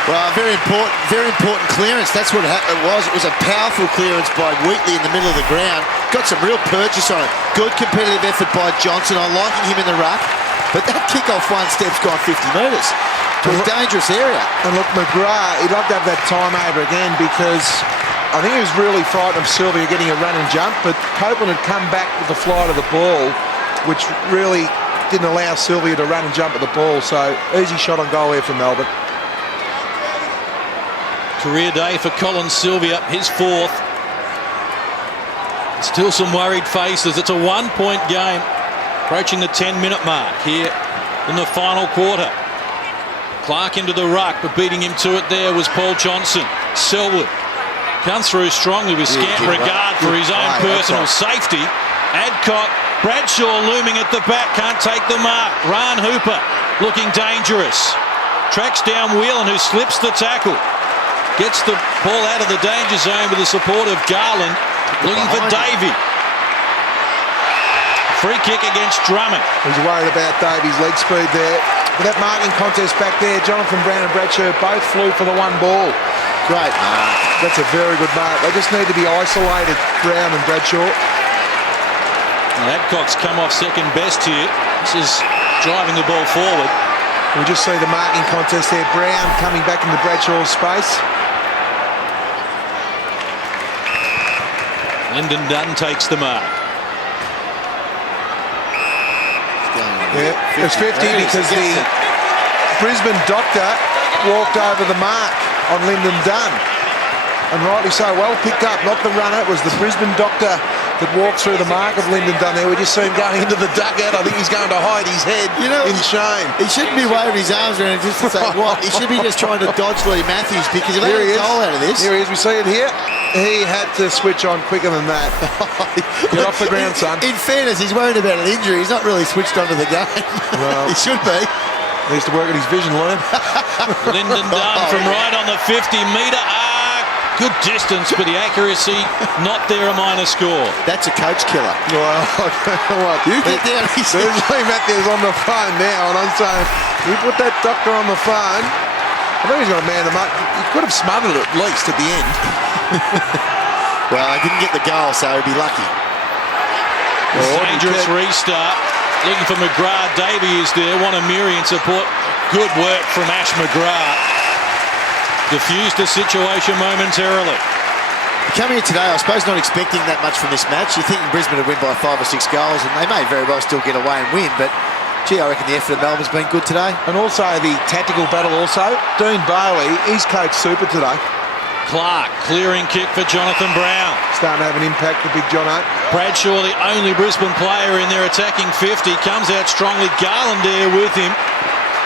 Well, very important clearance. That's what it was. It was a powerful clearance by Wheatley in the middle of the ground. Got some real purchase on it. Good competitive effort by Johnson. I'm liking him in the ruck. But that kick-off one step's gone 50 metres to a dangerous area. And look, McGrath, he'd love to have that time over again, because I think he was really frightened of Sylvia getting a run and jump, but Copeland had come back with the flight of the ball, which really didn't allow Sylvia to run and jump at the ball. So easy shot on goal here for Melbourne. Career day for Colin Sylvia, his 4th. Still some worried faces. It's a 1-point game, approaching the 10-minute mark here in the final quarter. Clark into the ruck, but beating him to it there was Paul Johnson. Selwood comes through strongly with scant regard for his own personal safety. Adcock, Bradshaw looming at the back, can't take the mark. Ryan Hooper looking dangerous. Tracks down Whelan, who slips the tackle. Gets the ball out of the danger zone with the support of Garland. Looking for Davey. Free kick against Drummond. He's worried about Davey's leg speed there. But that marking contest back there, Jonathan Brown and Bradshaw both flew for the 1 ball. Great mark. That's a very good mark. They just need to be isolated, Brown and Bradshaw. And Adcock's come off second best here. This is driving the ball forward. We just see the marking contest there. Brown coming back into Bradshaw's space. Lyndon Dunn takes the mark. Yeah, it's 50 because Brisbane doctor walked over the mark on Lyndon Dunn. And rightly so, well picked up, not the runner. It was the Brisbane doctor that walked through the mark of Lyndon Dunn there. We just see him going into the dugout. I think he's going to hide his head in shame. He shouldn't be waving his arms around just to say what. He should be just trying to dodge Lee Matthews, because if he had a goal out of this. Here he is, we see it here. He had to switch on quicker than that. Get off the ground, son. In fairness, he's worried about an injury. He's not really switched onto the game. Well, he should be. He needs to work on his vision, Liam. Lyndon Dunn from right on the 50-metre arc. Good distance, but the accuracy not there, a minor score. That's a coach killer. Well, I don't know what. You get down. There's Lee Matthews on the phone now, and I'm saying, you put that doctor on the phone. I think he's going to man him up. He could have smothered it at least at the end. Well, I didn't get the goal, so he'd be lucky. Dangerous restart. Looking for McGrath. Davey is there. Wonaeamirri in support. Good work from Ash McGrath. Diffused the situation momentarily. Coming in today, I suppose not expecting that much from this match. You're thinking Brisbane would win by 5 or 6 goals, and they may very well still get away and win, but gee, I reckon the effort of Melbourne's been good today. And also the tactical battle also. Dean Bailey, he's coached super today. Clark, clearing kick for Jonathan Brown. Starting to have an impact, the big Jono. Bradshaw, the only Brisbane player in their attacking 50, comes out strongly. Garland there with him.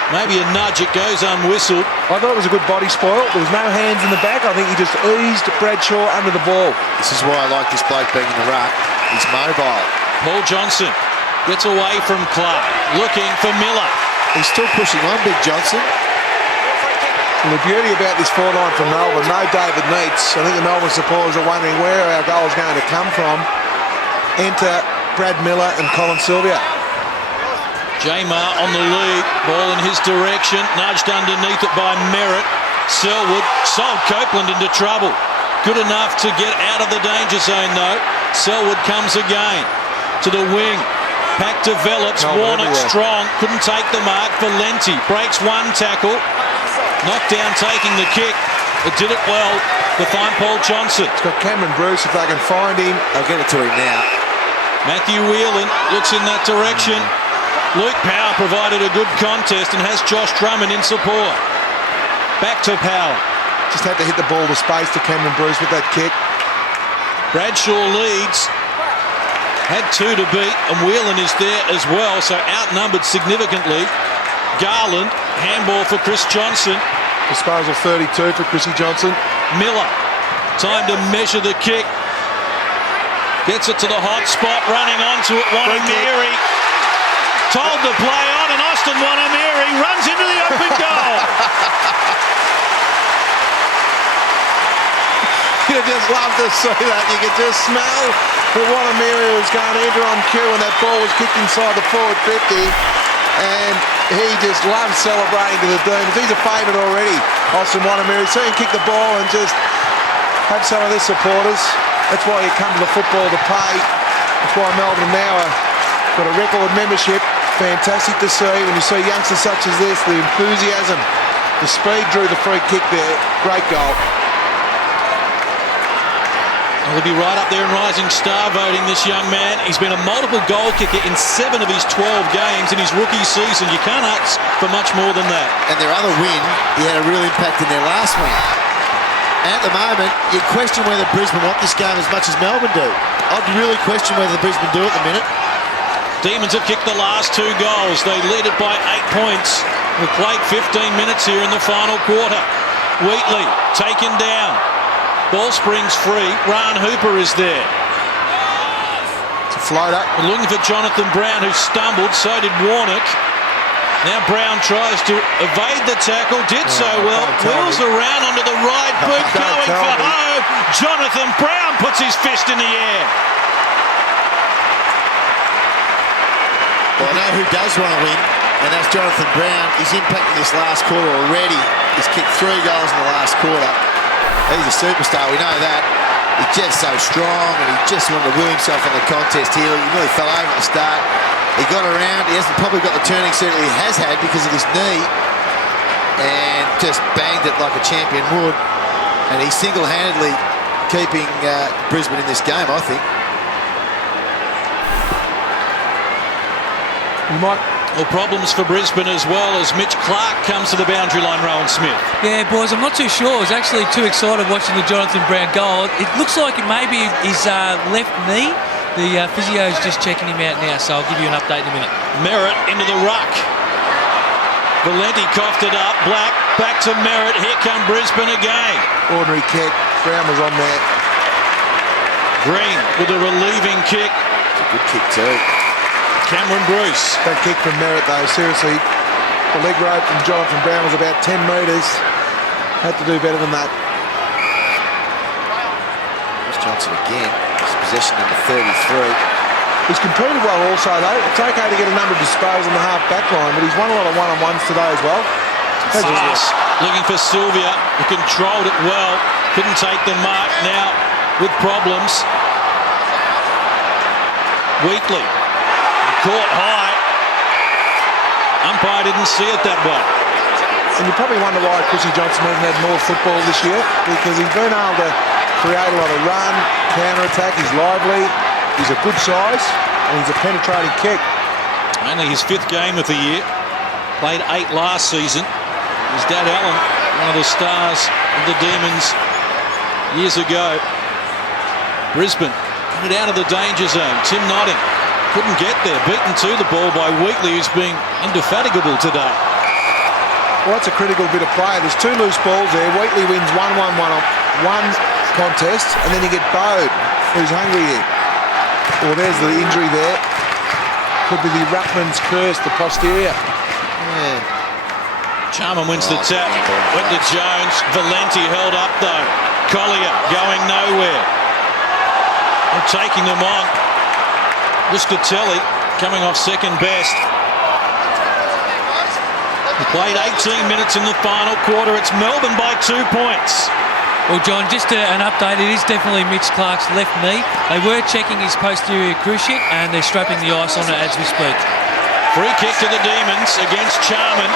Maybe a nudge, it goes unwhistled. I thought it was a good body spoil. There was no hands in the back. I think he just eased Bradshaw under the ball. This is why I like this bloke being in the ruck. He's mobile. Paul Johnson gets away from Clark, looking for Miller. He's still pushing on, Big Johnson. And the beauty about this fortnight for Melbourne, no David Neitz. I think the Melbourne supporters are wondering where our goal is going to come from. Enter Brad Miller and Colin Sylvia. Jamar on the lead, ball in his direction, nudged underneath it by Merritt. Selwood sold Copeland into trouble. Good enough to get out of the danger zone though. Selwood comes again to the wing. Pack develops, Warnock strong, couldn't take the mark. Valenti breaks one tackle. Knocked down taking the kick. It did it well to find Paul Johnson. It's got Cameron Bruce, if they can find him. I'll get it to him now. Matthew Whelan looks in that direction. Luke Power provided a good contest and has Josh Drummond in support. Back to Power. Just had to hit the ball to space to Cameron Bruce with that kick. Bradshaw leads. Had 2 to beat, and Whelan is there as well, so outnumbered significantly. Garland, handball for Chris Johnson. Disposal 32 for Chrissy Johnson. Miller, time to measure the kick. Gets it to the hot spot, running onto it. Wonaeamirri told to play on, and Austin Wonaeamirri runs into the open goal. You just love to see that. You could just smell that Wonaeamirri was going to enter on cue when that ball was kicked inside the forward 50. And he just loves celebrating to the Demons. He's a favourite already, Austin Wonaeamirri. See him kick the ball and just have some of their supporters. That's why you come to the football to pay. That's why Melbourne now are got a record membership. Fantastic to see when you see youngsters such as this, the enthusiasm, the speed drew the free kick there. Great goal. He'll be right up there in Rising Star voting, this young man. He's been a multiple goal kicker in 7 of his 12 games in his rookie season. You can't ask for much more than that. And their other win, he had a real impact in their last win. And at the moment, you question whether Brisbane want this game as much as Melbourne do. I'd really question whether Brisbane do at the minute. Demons have kicked the last 2 goals. They lead it by 8 points. We've played 15 minutes here in the final quarter. Wheatley taken down. Ball springs free. Ran Hooper is there. It's a floater. We're looking for Jonathan Brown, who stumbled. So did Warnock. Now Brown tries to evade the tackle. Did so well. Wheels around onto the right boot. Going for home. Jonathan Brown puts his fist in the air. Well, I know who does want to win, and that's Jonathan Brown. He's impacted this last quarter already. He's kicked 3 goals in the last quarter. He's a superstar, we know that. He's just so strong, and he just wanted to woo himself in the contest here. He nearly fell over at the start. He got around. He hasn't probably got the turning circle he has had because of his knee, and just banged it like a champion would. And he's single-handedly keeping Brisbane in this game, I think. You might Well, problems for Brisbane as well as Mitch Clark comes to the boundary line, Rowan Smith. Yeah, boys, I'm not too sure. I was actually too excited watching the Jonathan Brown goal. It looks like it may be his left knee. The physio's just checking him out now, so I'll give you an update in a minute. Merritt into the ruck. Valenti coughed it up. Black back to Merritt. Here come Brisbane again. Ordinary kick. Brown was on there. Green with a relieving kick. It's a good kick too. Cameron Bruce. That kick from Merritt, though, seriously. The leg rope from Jonathan Brown was about 10 metres. Had to do better than that. Chris Johnson again. His possession number 33. He's competed well also, though. It's okay to get a number of disposals on the half-back line, but he's won a lot of one-on-ones today as well. Fast. Looking for Sylvia, who controlled it well. Couldn't take the mark now with problems. Wheatley. Caught high. Umpire didn't see it that way. And you probably wonder why Chrissy Johnson hasn't had more football this year, because he's been able to create a lot of run, counter-attack, he's lively, he's a good size, and he's a penetrating kick. Only his 5th game of the year. Played 8 last season. His dad Alan, one of the stars of the Demons years ago. Brisbane coming out of the danger zone. Tim Notting couldn't get there. Beaten to the ball by Wheatley, who's been indefatigable today. Well, that's a critical bit of play. There's 2 loose balls there. Wheatley wins 1-1-1 on one contest, and then you get Bode, who's hungry here. Well, there's the injury there. Could be the Ruckman's curse, the posterior. Yeah. Charman wins the tap. Went to Jones. Valenti held up though. Collier going nowhere. They're taking them on. Muscatelli coming off second best. He played 18 minutes in the final quarter. It's Melbourne by 2 points. Well, John, just an update. It is definitely Mitch Clark's left knee. They were checking his posterior cruciate, and they're strapping the ice on it as we speak. Free kick to the Demons against Charman.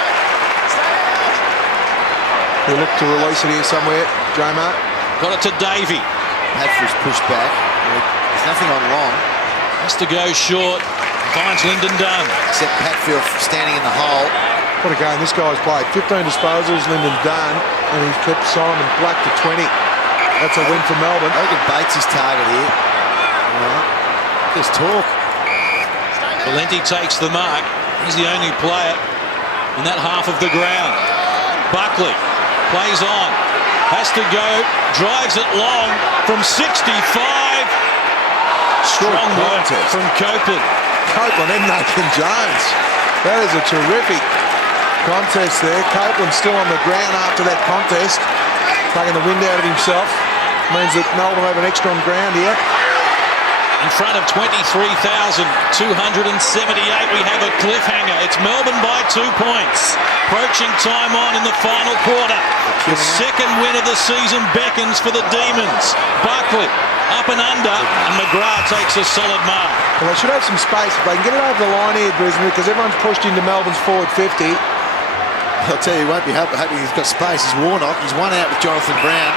He'll look to release it here somewhere, J-Mark. Got it to Davey. Hadford's pushed back. There's nothing on long. Has to go short. Finds Lyndon Dunn. Except Patfield standing in the hole. What a game this guy's played. 15 disposals, Lyndon Dunn, and he's kept Simon Black to 20. That's a win for Melbourne. I reckon Bates his target here. There's talk. Valenti takes the mark. He's the only player in that half of the ground. Buckley plays on. Has to go. Drives it long from 65. Strong work from Copeland. Copeland and Nathan Jones. That is a terrific contest there. Copeland still on the ground after that contest. Taking the wind out of himself. Means that Melbourne have an extra on ground here. In front of 23,278, we have a cliffhanger. It's Melbourne by 2 points. Approaching time on in the final quarter. The second win of the season beckons for the Demons. Buckley up and under, and McGrath takes a solid mark. Well, they should have some space. If they can get it over the line here, Brisbane, because everyone's pushed into Melbourne's forward 50. I'll tell you, he won't be happy he's got space. He's Warnock. He's one out with Jonathan Brown.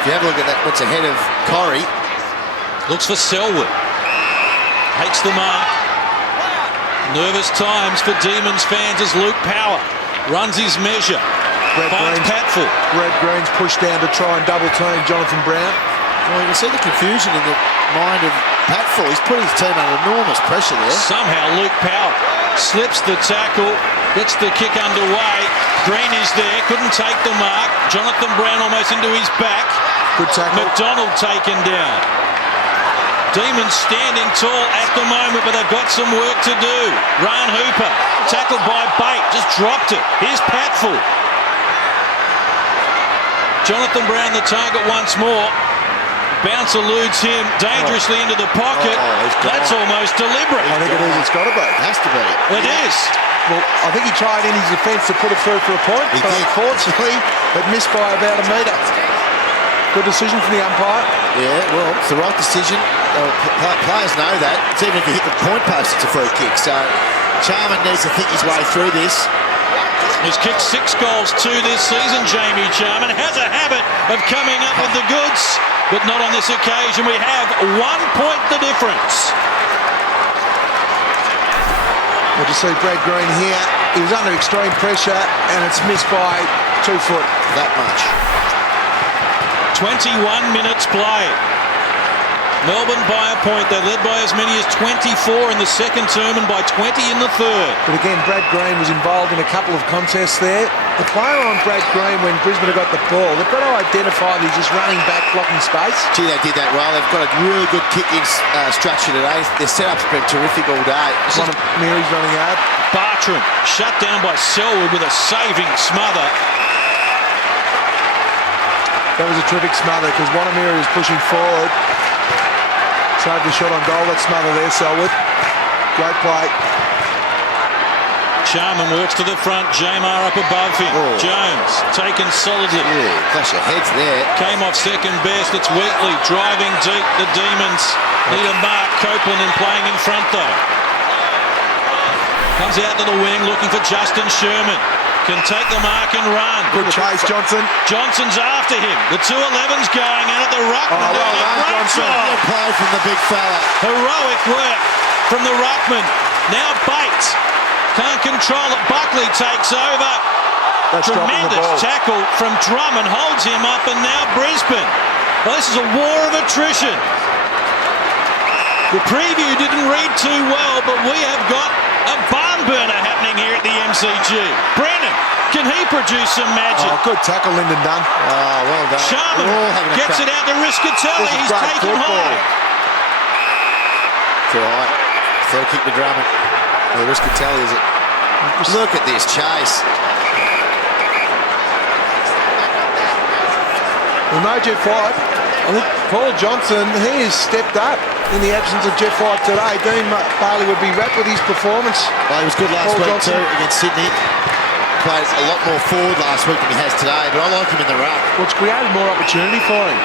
If you have a look at that, what's ahead of Corrie. Looks for Selwood. Takes the mark. Nervous times for Demons fans as Luke Power runs his measure. Finds Patfull. Red Green's pushed down to try and double team Jonathan Brown. Well, you can see the confusion in the mind of Patfull. He's putting his team under enormous pressure there. Somehow Luke Power slips the tackle, gets the kick underway. Green is there, couldn't take the mark. Jonathan Brown almost into his back. Good tackle. McDonald taken down. Demons standing tall at the moment, but they've got some work to do. Ryan Hooper, tackled by Bate, just dropped it. Here's Patfull. Jonathan Brown the target once more. Bounce eludes him dangerously into the pocket. That's almost deliberate. I think it is. It's got to be. It has to be. It is. Well, I think he tried in his defence to put it through for a point, but unfortunately it missed by about a metre. Good decision from the umpire. Yeah, well, it's the right decision. Players know that. It's even if you hit the point post, it's a free kick. So Charman needs to think his way through this. He's kicked 6 goals this season, Jamie Charman. Has a habit of coming up with the goods, but not on this occasion. We have 1 point the difference. We'll just see Brad Green here. He was under extreme pressure and it's missed by 2 foot. That much. 21 minutes play. Melbourne by a point. They led by as many as 24 in the second term and by 20 in the third. But again, Brad Green was involved in a couple of contests there. The player on Brad Green, when Brisbane have got the ball, they've got to identify that he's just running back, blocking space. Gee, they did that well. They've got a really good kicking structure today. Their setup's been terrific all day. Wonaeamirri's running hard. Bartram shut down by Selwood with a saving smother. That was a terrific smother because Wonaeamirri was pushing forward. Saved the shot on goal. That smother there, Selwood. Great play. Sharman works to the front. Jamar up above him. Oh. Jones taken solidly. Yeah, clash of heads there. Came off second best. It's Wheatley driving deep. The Demons need a mark. Copeland in playing in front though. Comes out to the wing looking for Justin Sherman. Can take the mark and run. Good chase, Johnson. Johnson's after him. The 211's going in at the ruckman. Oh, well done, Great Johnson. job. Good play from the big fella. Heroic work from the ruckman. Now Bate can't control it. Buckley takes over. That's dropping the Tremendous ball. tackle from Drummond, holds him up, and now Brisbane. Well, this is a war of attrition. The preview didn't read too well, but we have got a barn burner happening here at the MCG. Brennan, can he produce some magic? Oh, good tackle, Lyndon Dunn. Oh, well done. Sharman We're all having a gets crack. it out to Riscatelli. This is He's great taken football. high. Too high. Throw kick to Drummond. Or the Riscatelli, is it? Look at this chase. Well, no Jeff White. I think Paul Johnson, he has stepped up in the absence of Jeff White today. Dean Bailey would be wrapped with his performance. Well, he was good last Paul week Johnson. too against Sydney. Played a lot more forward last week than he has today, but I like him in the ruck. Well, it's created more opportunity for him.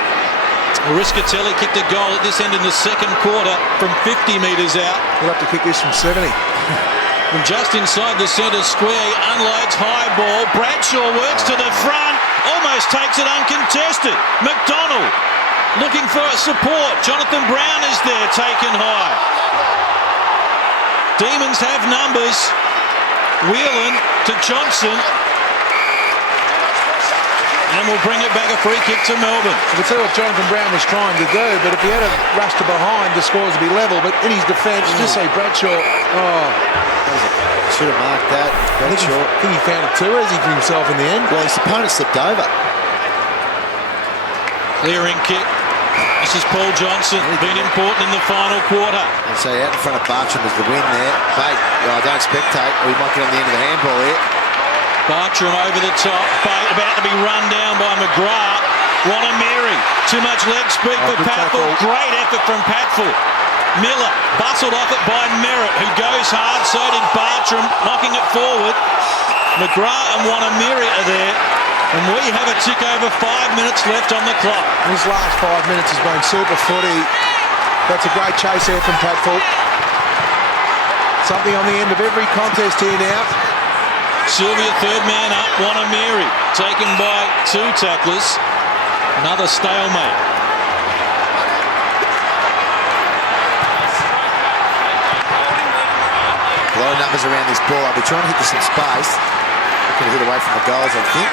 Riscatelli kicked a goal at this end in the second quarter from 50 metres out. He'll have to kick this from 70. From just inside the centre square, he unloads high ball. Bradshaw works to the front, almost takes it uncontested. McDonald looking for support. Jonathan Brown is there, taken high. Demons have numbers. Whelan to Johnson. And we'll bring it back, a free kick to Melbourne. You can see what Jonathan Brown was trying to do, but if he had a rush to behind, the scores would be level. But in his defence, just say Bradshaw, Should have marked that. I Bradshaw. think he found it too easy for himself in the end. Well, his opponent slipped over. Clearing kick. This is Paul Johnson, been important in the final quarter. And so out in front of Bartram was the win there. Bate, don't spectate, or he might get on the end of the handball here. Bartram over the top. Bate about to be run down by McGrath. Wonaeamirri. Too much leg speed for good Patfull. tackle. Great effort from Patfull. Miller bustled off it by Merritt, who goes hard. So did Bartram, knocking it forward. McGrath and Wonaeamirri are there. And we have a tick over 5 minutes left on the clock. His last 5 minutes has been super footy. That's a great chase there from Patfull. Something on the end of every contest here now. Sylvia, third man up. Wonaeamirri taken by 2 tacklers. Another stalemate. A lot of numbers around this ball. I'll be trying to hit this in space. Going to hit away from the goals, I think.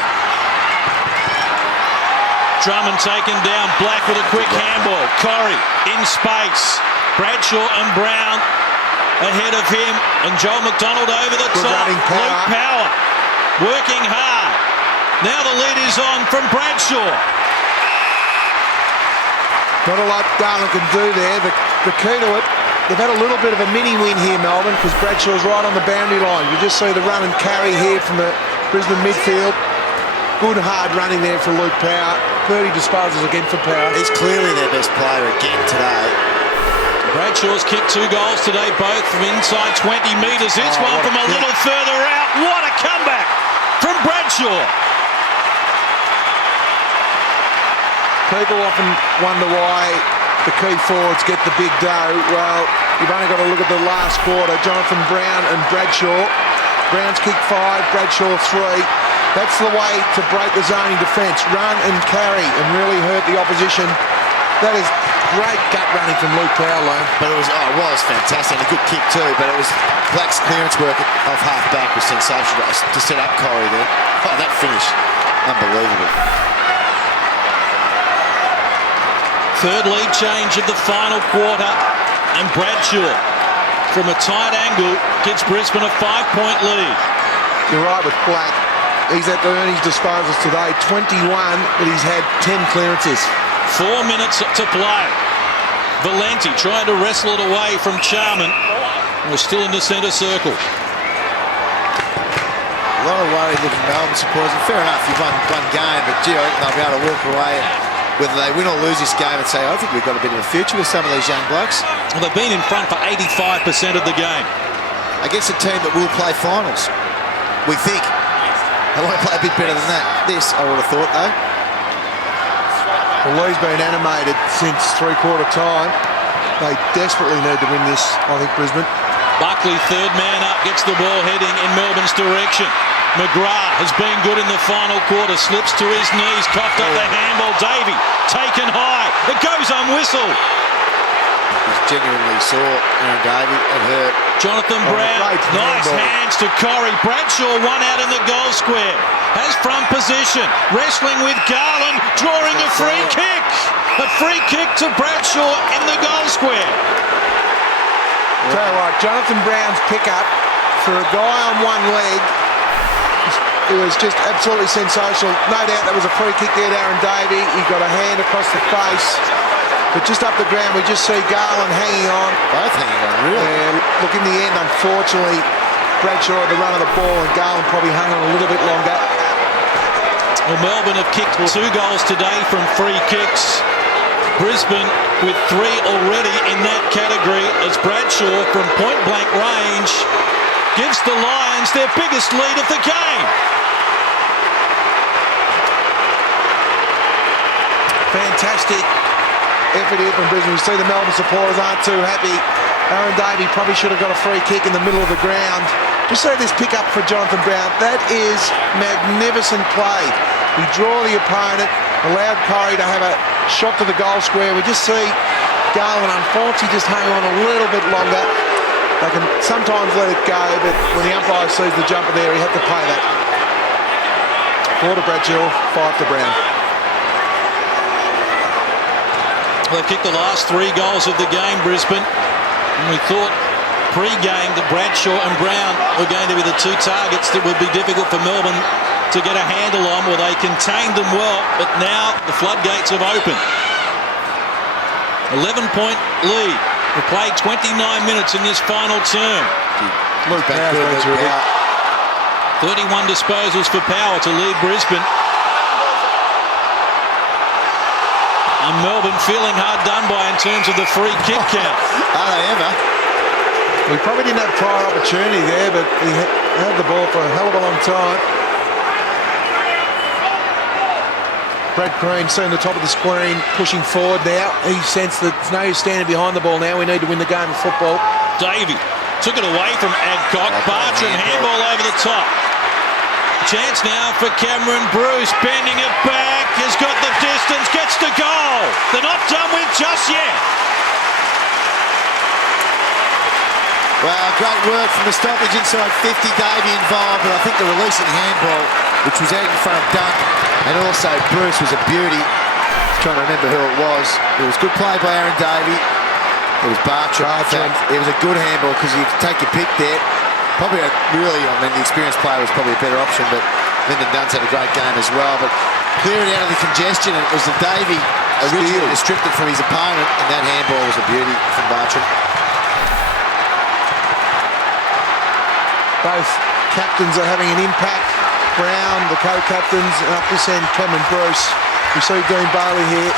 Drummond taken down. Black with a quick handball. Corrie in space. Bradshaw and Brown ahead of him. And Joel McDonald over the Good top. running power. Luke Power working hard. Now the lead is on from Bradshaw. Not a lot Darling can do there. The key to it, they've had a little bit of a mini win here, Melbourne, because Bradshaw's right on the boundary line. You just see the run and carry here from the Brisbane midfield. Good hard running there for Luke Power. 30 disposals again for Power. He's clearly their best player again today. Bradshaw's kicked 2 goals today, both from inside 20 metres. It's one what a from a kick. little further out. What a comeback from Bradshaw. People often wonder why the key forwards get the big dough. Well, you've only got to look at the last quarter. Jonathan Brown and Bradshaw. Brown's kicked 5, Bradshaw 3. That's the way to break the zoning defence. Run and carry and really hurt the opposition. That is great gut running from Luke Powell. But it was fantastic. And a good kick too, but it was Black's clearance work off half back was sensational to set up Corey there. Oh, that finish. Unbelievable. Third lead change of the final quarter, and Bradshaw, from a tight angle, gives Brisbane a 5-point lead. You're right with Black. He's at the earnings disposals today, 21, but he's had 10 clearances. 4 minutes to play. Valenti trying to wrestle it away from Charman. We're still in the centre circle. A lot of worry looking Melbourne supporters. And fair enough, you've won one game, but gee, I think they'll be able to walk away, whether they win or lose this game, and say, I think we've got a bit of a future with some of these young blokes. Well, they've been in front for 85% of the game. Against a team that will play finals, we think. They want to play a bit better than that. This, I would have thought, though. Well, Lee's been animated since three-quarter time. They desperately need to win this, I think, Brisbane. Buckley, third man up, gets the ball heading in Melbourne's direction. McGrath has been good in the final quarter, slips to his knees, coughed up the handball. Davey taken high. It goes unwhistled. He's genuinely sore, Aaron Davey, and hurt. Jonathan Brown, nice hands to Corey. Bradshaw one out in the goal square. Has front position, wrestling with Garland, drawing a free kick. A free kick to Bradshaw in the goal square. Tell you what, Jonathan Brown's pickup for a guy on one leg, it was just absolutely sensational. No doubt that was a free kick there to Aaron Davey. He got a hand across the face. But just up the ground, we just see Garland hanging on. Both hanging on, really. And look, in the end, unfortunately, Bradshaw had the run of the ball and Garland probably hung on a little bit longer. Well, Melbourne have kicked 2 goals today from free kicks. Brisbane with 3 already in that category, as Bradshaw from point-blank range gives the Lions their biggest lead of the game. Fantastic effort here from Brisbane. You see the Melbourne supporters aren't too happy. Aaron Davey probably should have got a free kick in the middle of the ground. Just see this pick up for Jonathan Brown. That is magnificent play. He drew the opponent, allowed Corey to have a shot to the goal square. We just see Garland unfortunately just hang on a little bit longer. They can sometimes let it go, but when the umpire sees the jumper there, he had to pay that. 4 to Bradshaw, 5 to Brown. They've kicked the last 3 goals of the game, Brisbane. And we thought pre-game that Bradshaw and Brown were going to be the 2 targets that would be difficult for Melbourne to get a handle on. Well, they contained them well, but now the floodgates have opened. 11-point lead. We played 29 minutes in this final term. Luke Powell's been terrific. 31 disposals for Power to lead Brisbane. And Melbourne feeling hard done by in terms of the free kick count. Are they ever? We probably didn't have prior opportunity there, but he had the ball for a hell of a long time. Brad Green seeing the top of the screen, pushing forward now. He sensed that there's no use standing behind the ball now. We need to win the game of football. Davey took it away from Adcock. Bartram handball over the top. Chance now for Cameron Bruce, bending it back, has got the distance, gets the goal. They're not done with just yet. Well, great work from the stoppage inside 50. Davey involved, but I think the releasing handball, which was out in front of Dunk, and also Bruce was a beauty. Trying to remember who it was. It was good play by Aaron Davey. It was Bartram. It was a good handball because you could take your pick there. Probably the experienced player was probably a better option, but Lyndon Dunn's had a great game as well. But clearing out of the congestion, and it was the Davey originally stripped it from his opponent, and that handball was a beauty from Bartram. Both captains are having an impact. Brown, the co-captains, and up this end, Cameron Bruce. We see Dean Bailey here.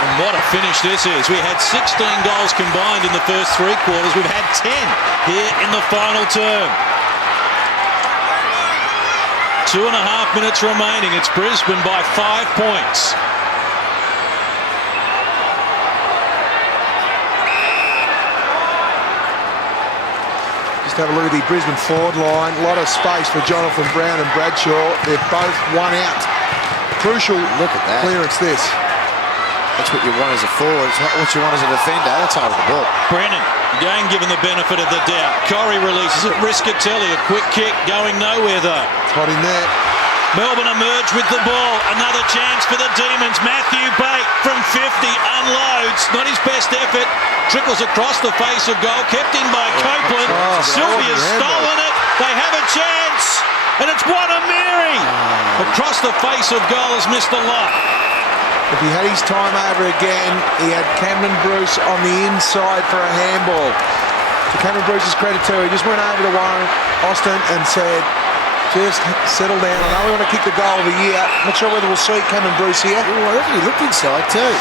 And what a finish this is. We had 16 goals combined in the first 3 quarters. We've had 10 here in the final term. 2.5 minutes remaining. It's Brisbane by 5 points. Just have a look at the Brisbane forward line. A lot of space for Jonathan Brown and Bradshaw. They're both one out. Crucial Look at that clearance this. That's what you want as a forward. It's not what you want as a defender. That's hold the ball. Brennan, again given the benefit of the doubt. Corey releases it. Riscatelli, a quick kick, going nowhere though. It's hot in there. Melbourne emerge with the ball. Another chance for the Demons. Matthew Bate from 50 unloads. Not his best effort. Trickles across the face of goal. Kept in by Copeland. Sylvia's stolen it. They have a chance. And it's Wonaeamirri. Across the face of goal has missed a lot. If he had his time over again, he had Cameron Bruce on the inside for a handball. To Cameron Bruce's credit too, he just went over to Warren Austin and said, just settle down. I know we want to kick the goal of the year. Not sure whether we'll see Cameron Bruce here. Ooh, I reckon he looked inside too.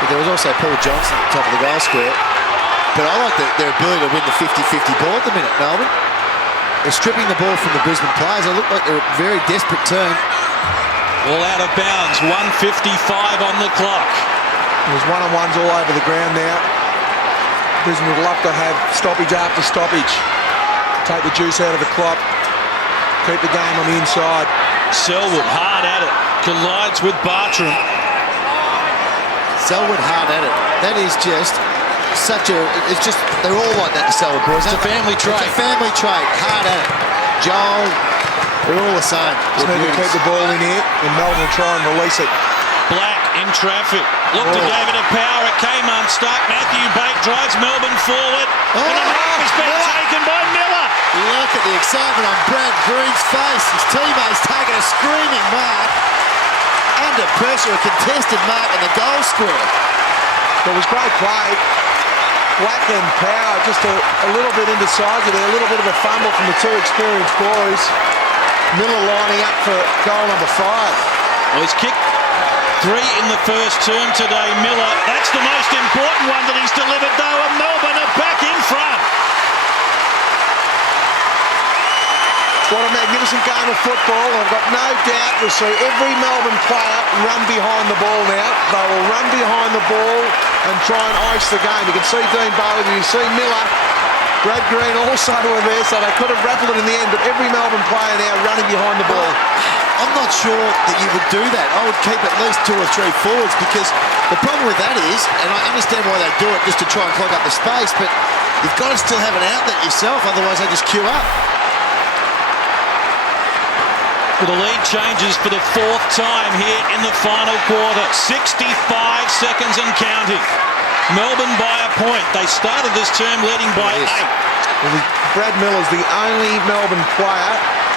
But there was also Paul Johnson at the top of the goal square. But I like their ability to win the 50-50 ball at the minute, Melbourne. They're stripping the ball from the Brisbane players. They look like they're a very desperate team. All out of bounds. 1:55 on the clock. There's one-on-ones all over the ground now. Brisbane would love to have stoppage after stoppage. Take the juice out of the clock. Keep the game on the inside. Selwood hard at it. Collides with Bartram. Selwood hard at it. That is just such a... It's just... They're all like that, the Selwood boys. It's a family trait. It's a family trait. Hard at it. Joel, they're all the same. Just need to keep the ball in here, and Melbourne will try and release it. Black in traffic. Look to give it a power. It came unstuck. Matthew Bate drives Melbourne forward. And the mark has been taken by Miller. Look at the excitement on Brad Green's face. His teammates taking a screaming mark. Under pressure, a contested mark in the goal square. It was great play. Black and Power just a little bit indecisive there. A little bit of a fumble from the two experienced boys. Miller lining up for goal number 5. Well, he's kicked 3 in the first term today, Miller. That's the most important one that he's delivered, though, and Melbourne are back in front. What a magnificent game of football. I've got no doubt you'll see every Melbourne player run behind the ball now. They will run behind the ball and try and ice the game. You can see Dean Bailey, you see Miller. Brad Green also were there, so they could have rattled it in the end, but every Melbourne player now running behind the ball. I'm not sure that you would do that. I would keep at least 2 or 3 forwards, because the problem with that is, and I understand why they do it, just to try and clog up the space, but you've got to still have an outlet yourself, otherwise they just queue up. The lead changes for the 4th time here in the final quarter. 65 seconds and counting. Melbourne by a point. They started this term leading by 8. Well, Brad Miller's the only Melbourne player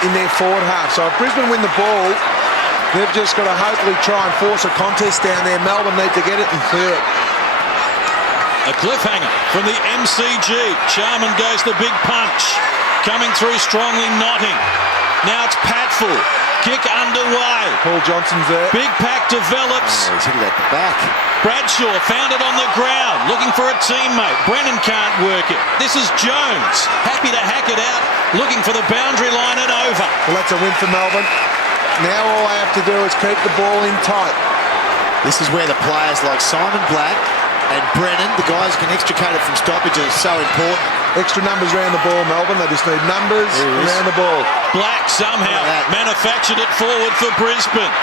in their forward half. So if Brisbane win the ball, they've just got to hopefully try and force a contest down there. Melbourne need to get it and clear it. A cliffhanger from the MCG. Charman goes the big punch. Coming through strongly, Notting. Now it's Patfull. Kick underway. Paul Johnson's there. Big pack develops. Oh, he's hit it at the back. Bradshaw found it on the ground, looking for a teammate. Brennan can't work it. This is Jones, happy to hack it out, looking for the boundary line and over. Well, that's a win for Melbourne. Now all they have to do is keep the ball in tight. This is where the players like Simon Black and Brennan, the guys who can extricate it from stoppage, are so important. Extra numbers around the ball, Melbourne. They just need numbers around the ball. Black somehow manufactured it forward for Brisbane.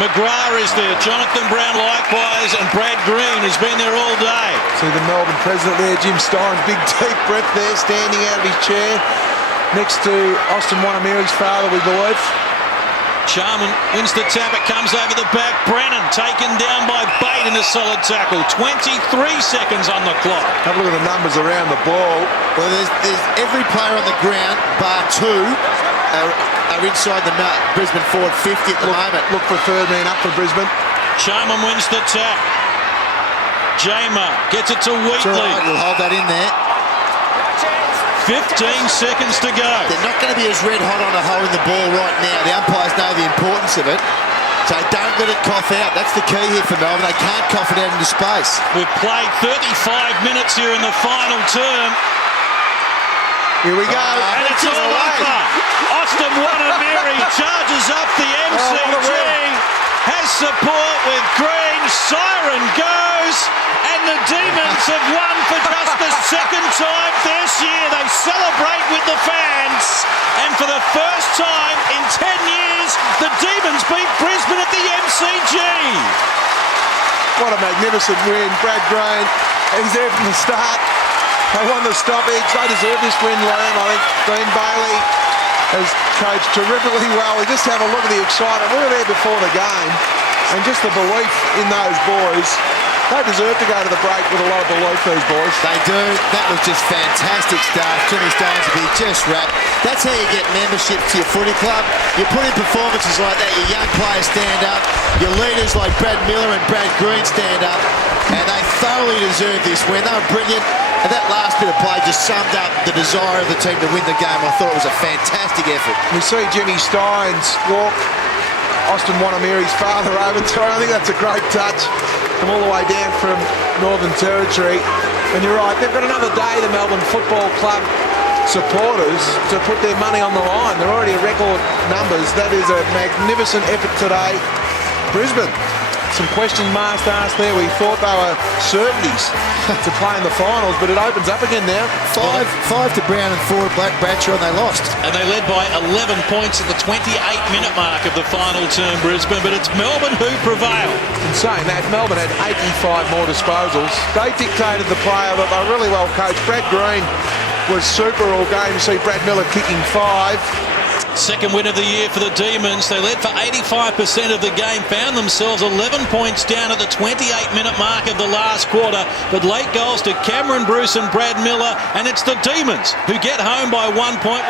McGrath is there, Jonathan Brown likewise, and Brad Green has been there all day. See the Melbourne president there, Jim Stein, big deep breath there, standing out of his chair next to Austin Wonaeamirri's father, we believe. Charman wins the tap, it comes over the back. Brennan taken down by Bate in a solid tackle. 23 seconds on the clock. Have a look at the numbers around the ball. Well, there's every player on the ground, bar 2, are inside the Brisbane forward 50 at the moment. Look for third man up for Brisbane. Charman wins the tap. Jamer gets it to Wheatley. Right, you'll hold that in there. 15 seconds to go. They're not going to be as red hot on a hole in the ball right now. The umpires know the importance of it. So don't let it cough out. That's the key here for Melbourne. They can't cough it out into space. We've played 35 minutes here in the final term. Here we go. And it's all over. Austin Wonaeamirri charges up the MCG. Has support with Green. Siren goes. And the Demons have won for just the 2nd time this year. They celebrate with the fans. And for the first time in 10 years, the Demons beat Brisbane at the MCG. What a magnificent win. Brad Green, he's there from the start. They won the stoppage. They deserve this win, Liam. I think Dean Bailey has coached terrifically well. We just have a look at the excitement. We were there before the game, and just the belief in those boys. They deserve to go to the break with a lot of belief, these boys. They do. That was just fantastic stuff. Jimmy Stones will be just wrapped. That's how you get membership to your footy club. You put in performances like that, your young players stand up, your leaders like Brad Miller and Brad Green stand up, and they thoroughly deserve this win. They were brilliant, and that last bit of play just summed up the desire of the team to win the game. I thought it was a fantastic effort. We see Jimmy Steins walk Austin Wonaeamirri's father over to her. I think that's a great touch. Come all the way down from Northern Territory. And you're right, they've got another day, the Melbourne Football Club supporters, to put their money on the line. They're already at record numbers. That is a magnificent effort today. Brisbane, some question marks asked there. We thought they were certainties to play in the finals, but it opens up again now. Five to Brown and 4 Black Bradshaw, and they lost. And they led by 11 points at the 28-minute mark of the final term, Brisbane, but it's Melbourne who prevail. In saying that, Melbourne had 85 more disposals. They dictated the play, but they were really well coached. Brad Green was super all game. You see Brad Miller kicking 5. Second win of the year for the Demons. They led for 85% of the game, found themselves 11 points down at the 28-minute mark of the last quarter, but late goals to Cameron Bruce and Brad Miller, and it's the Demons who get home by 1 point.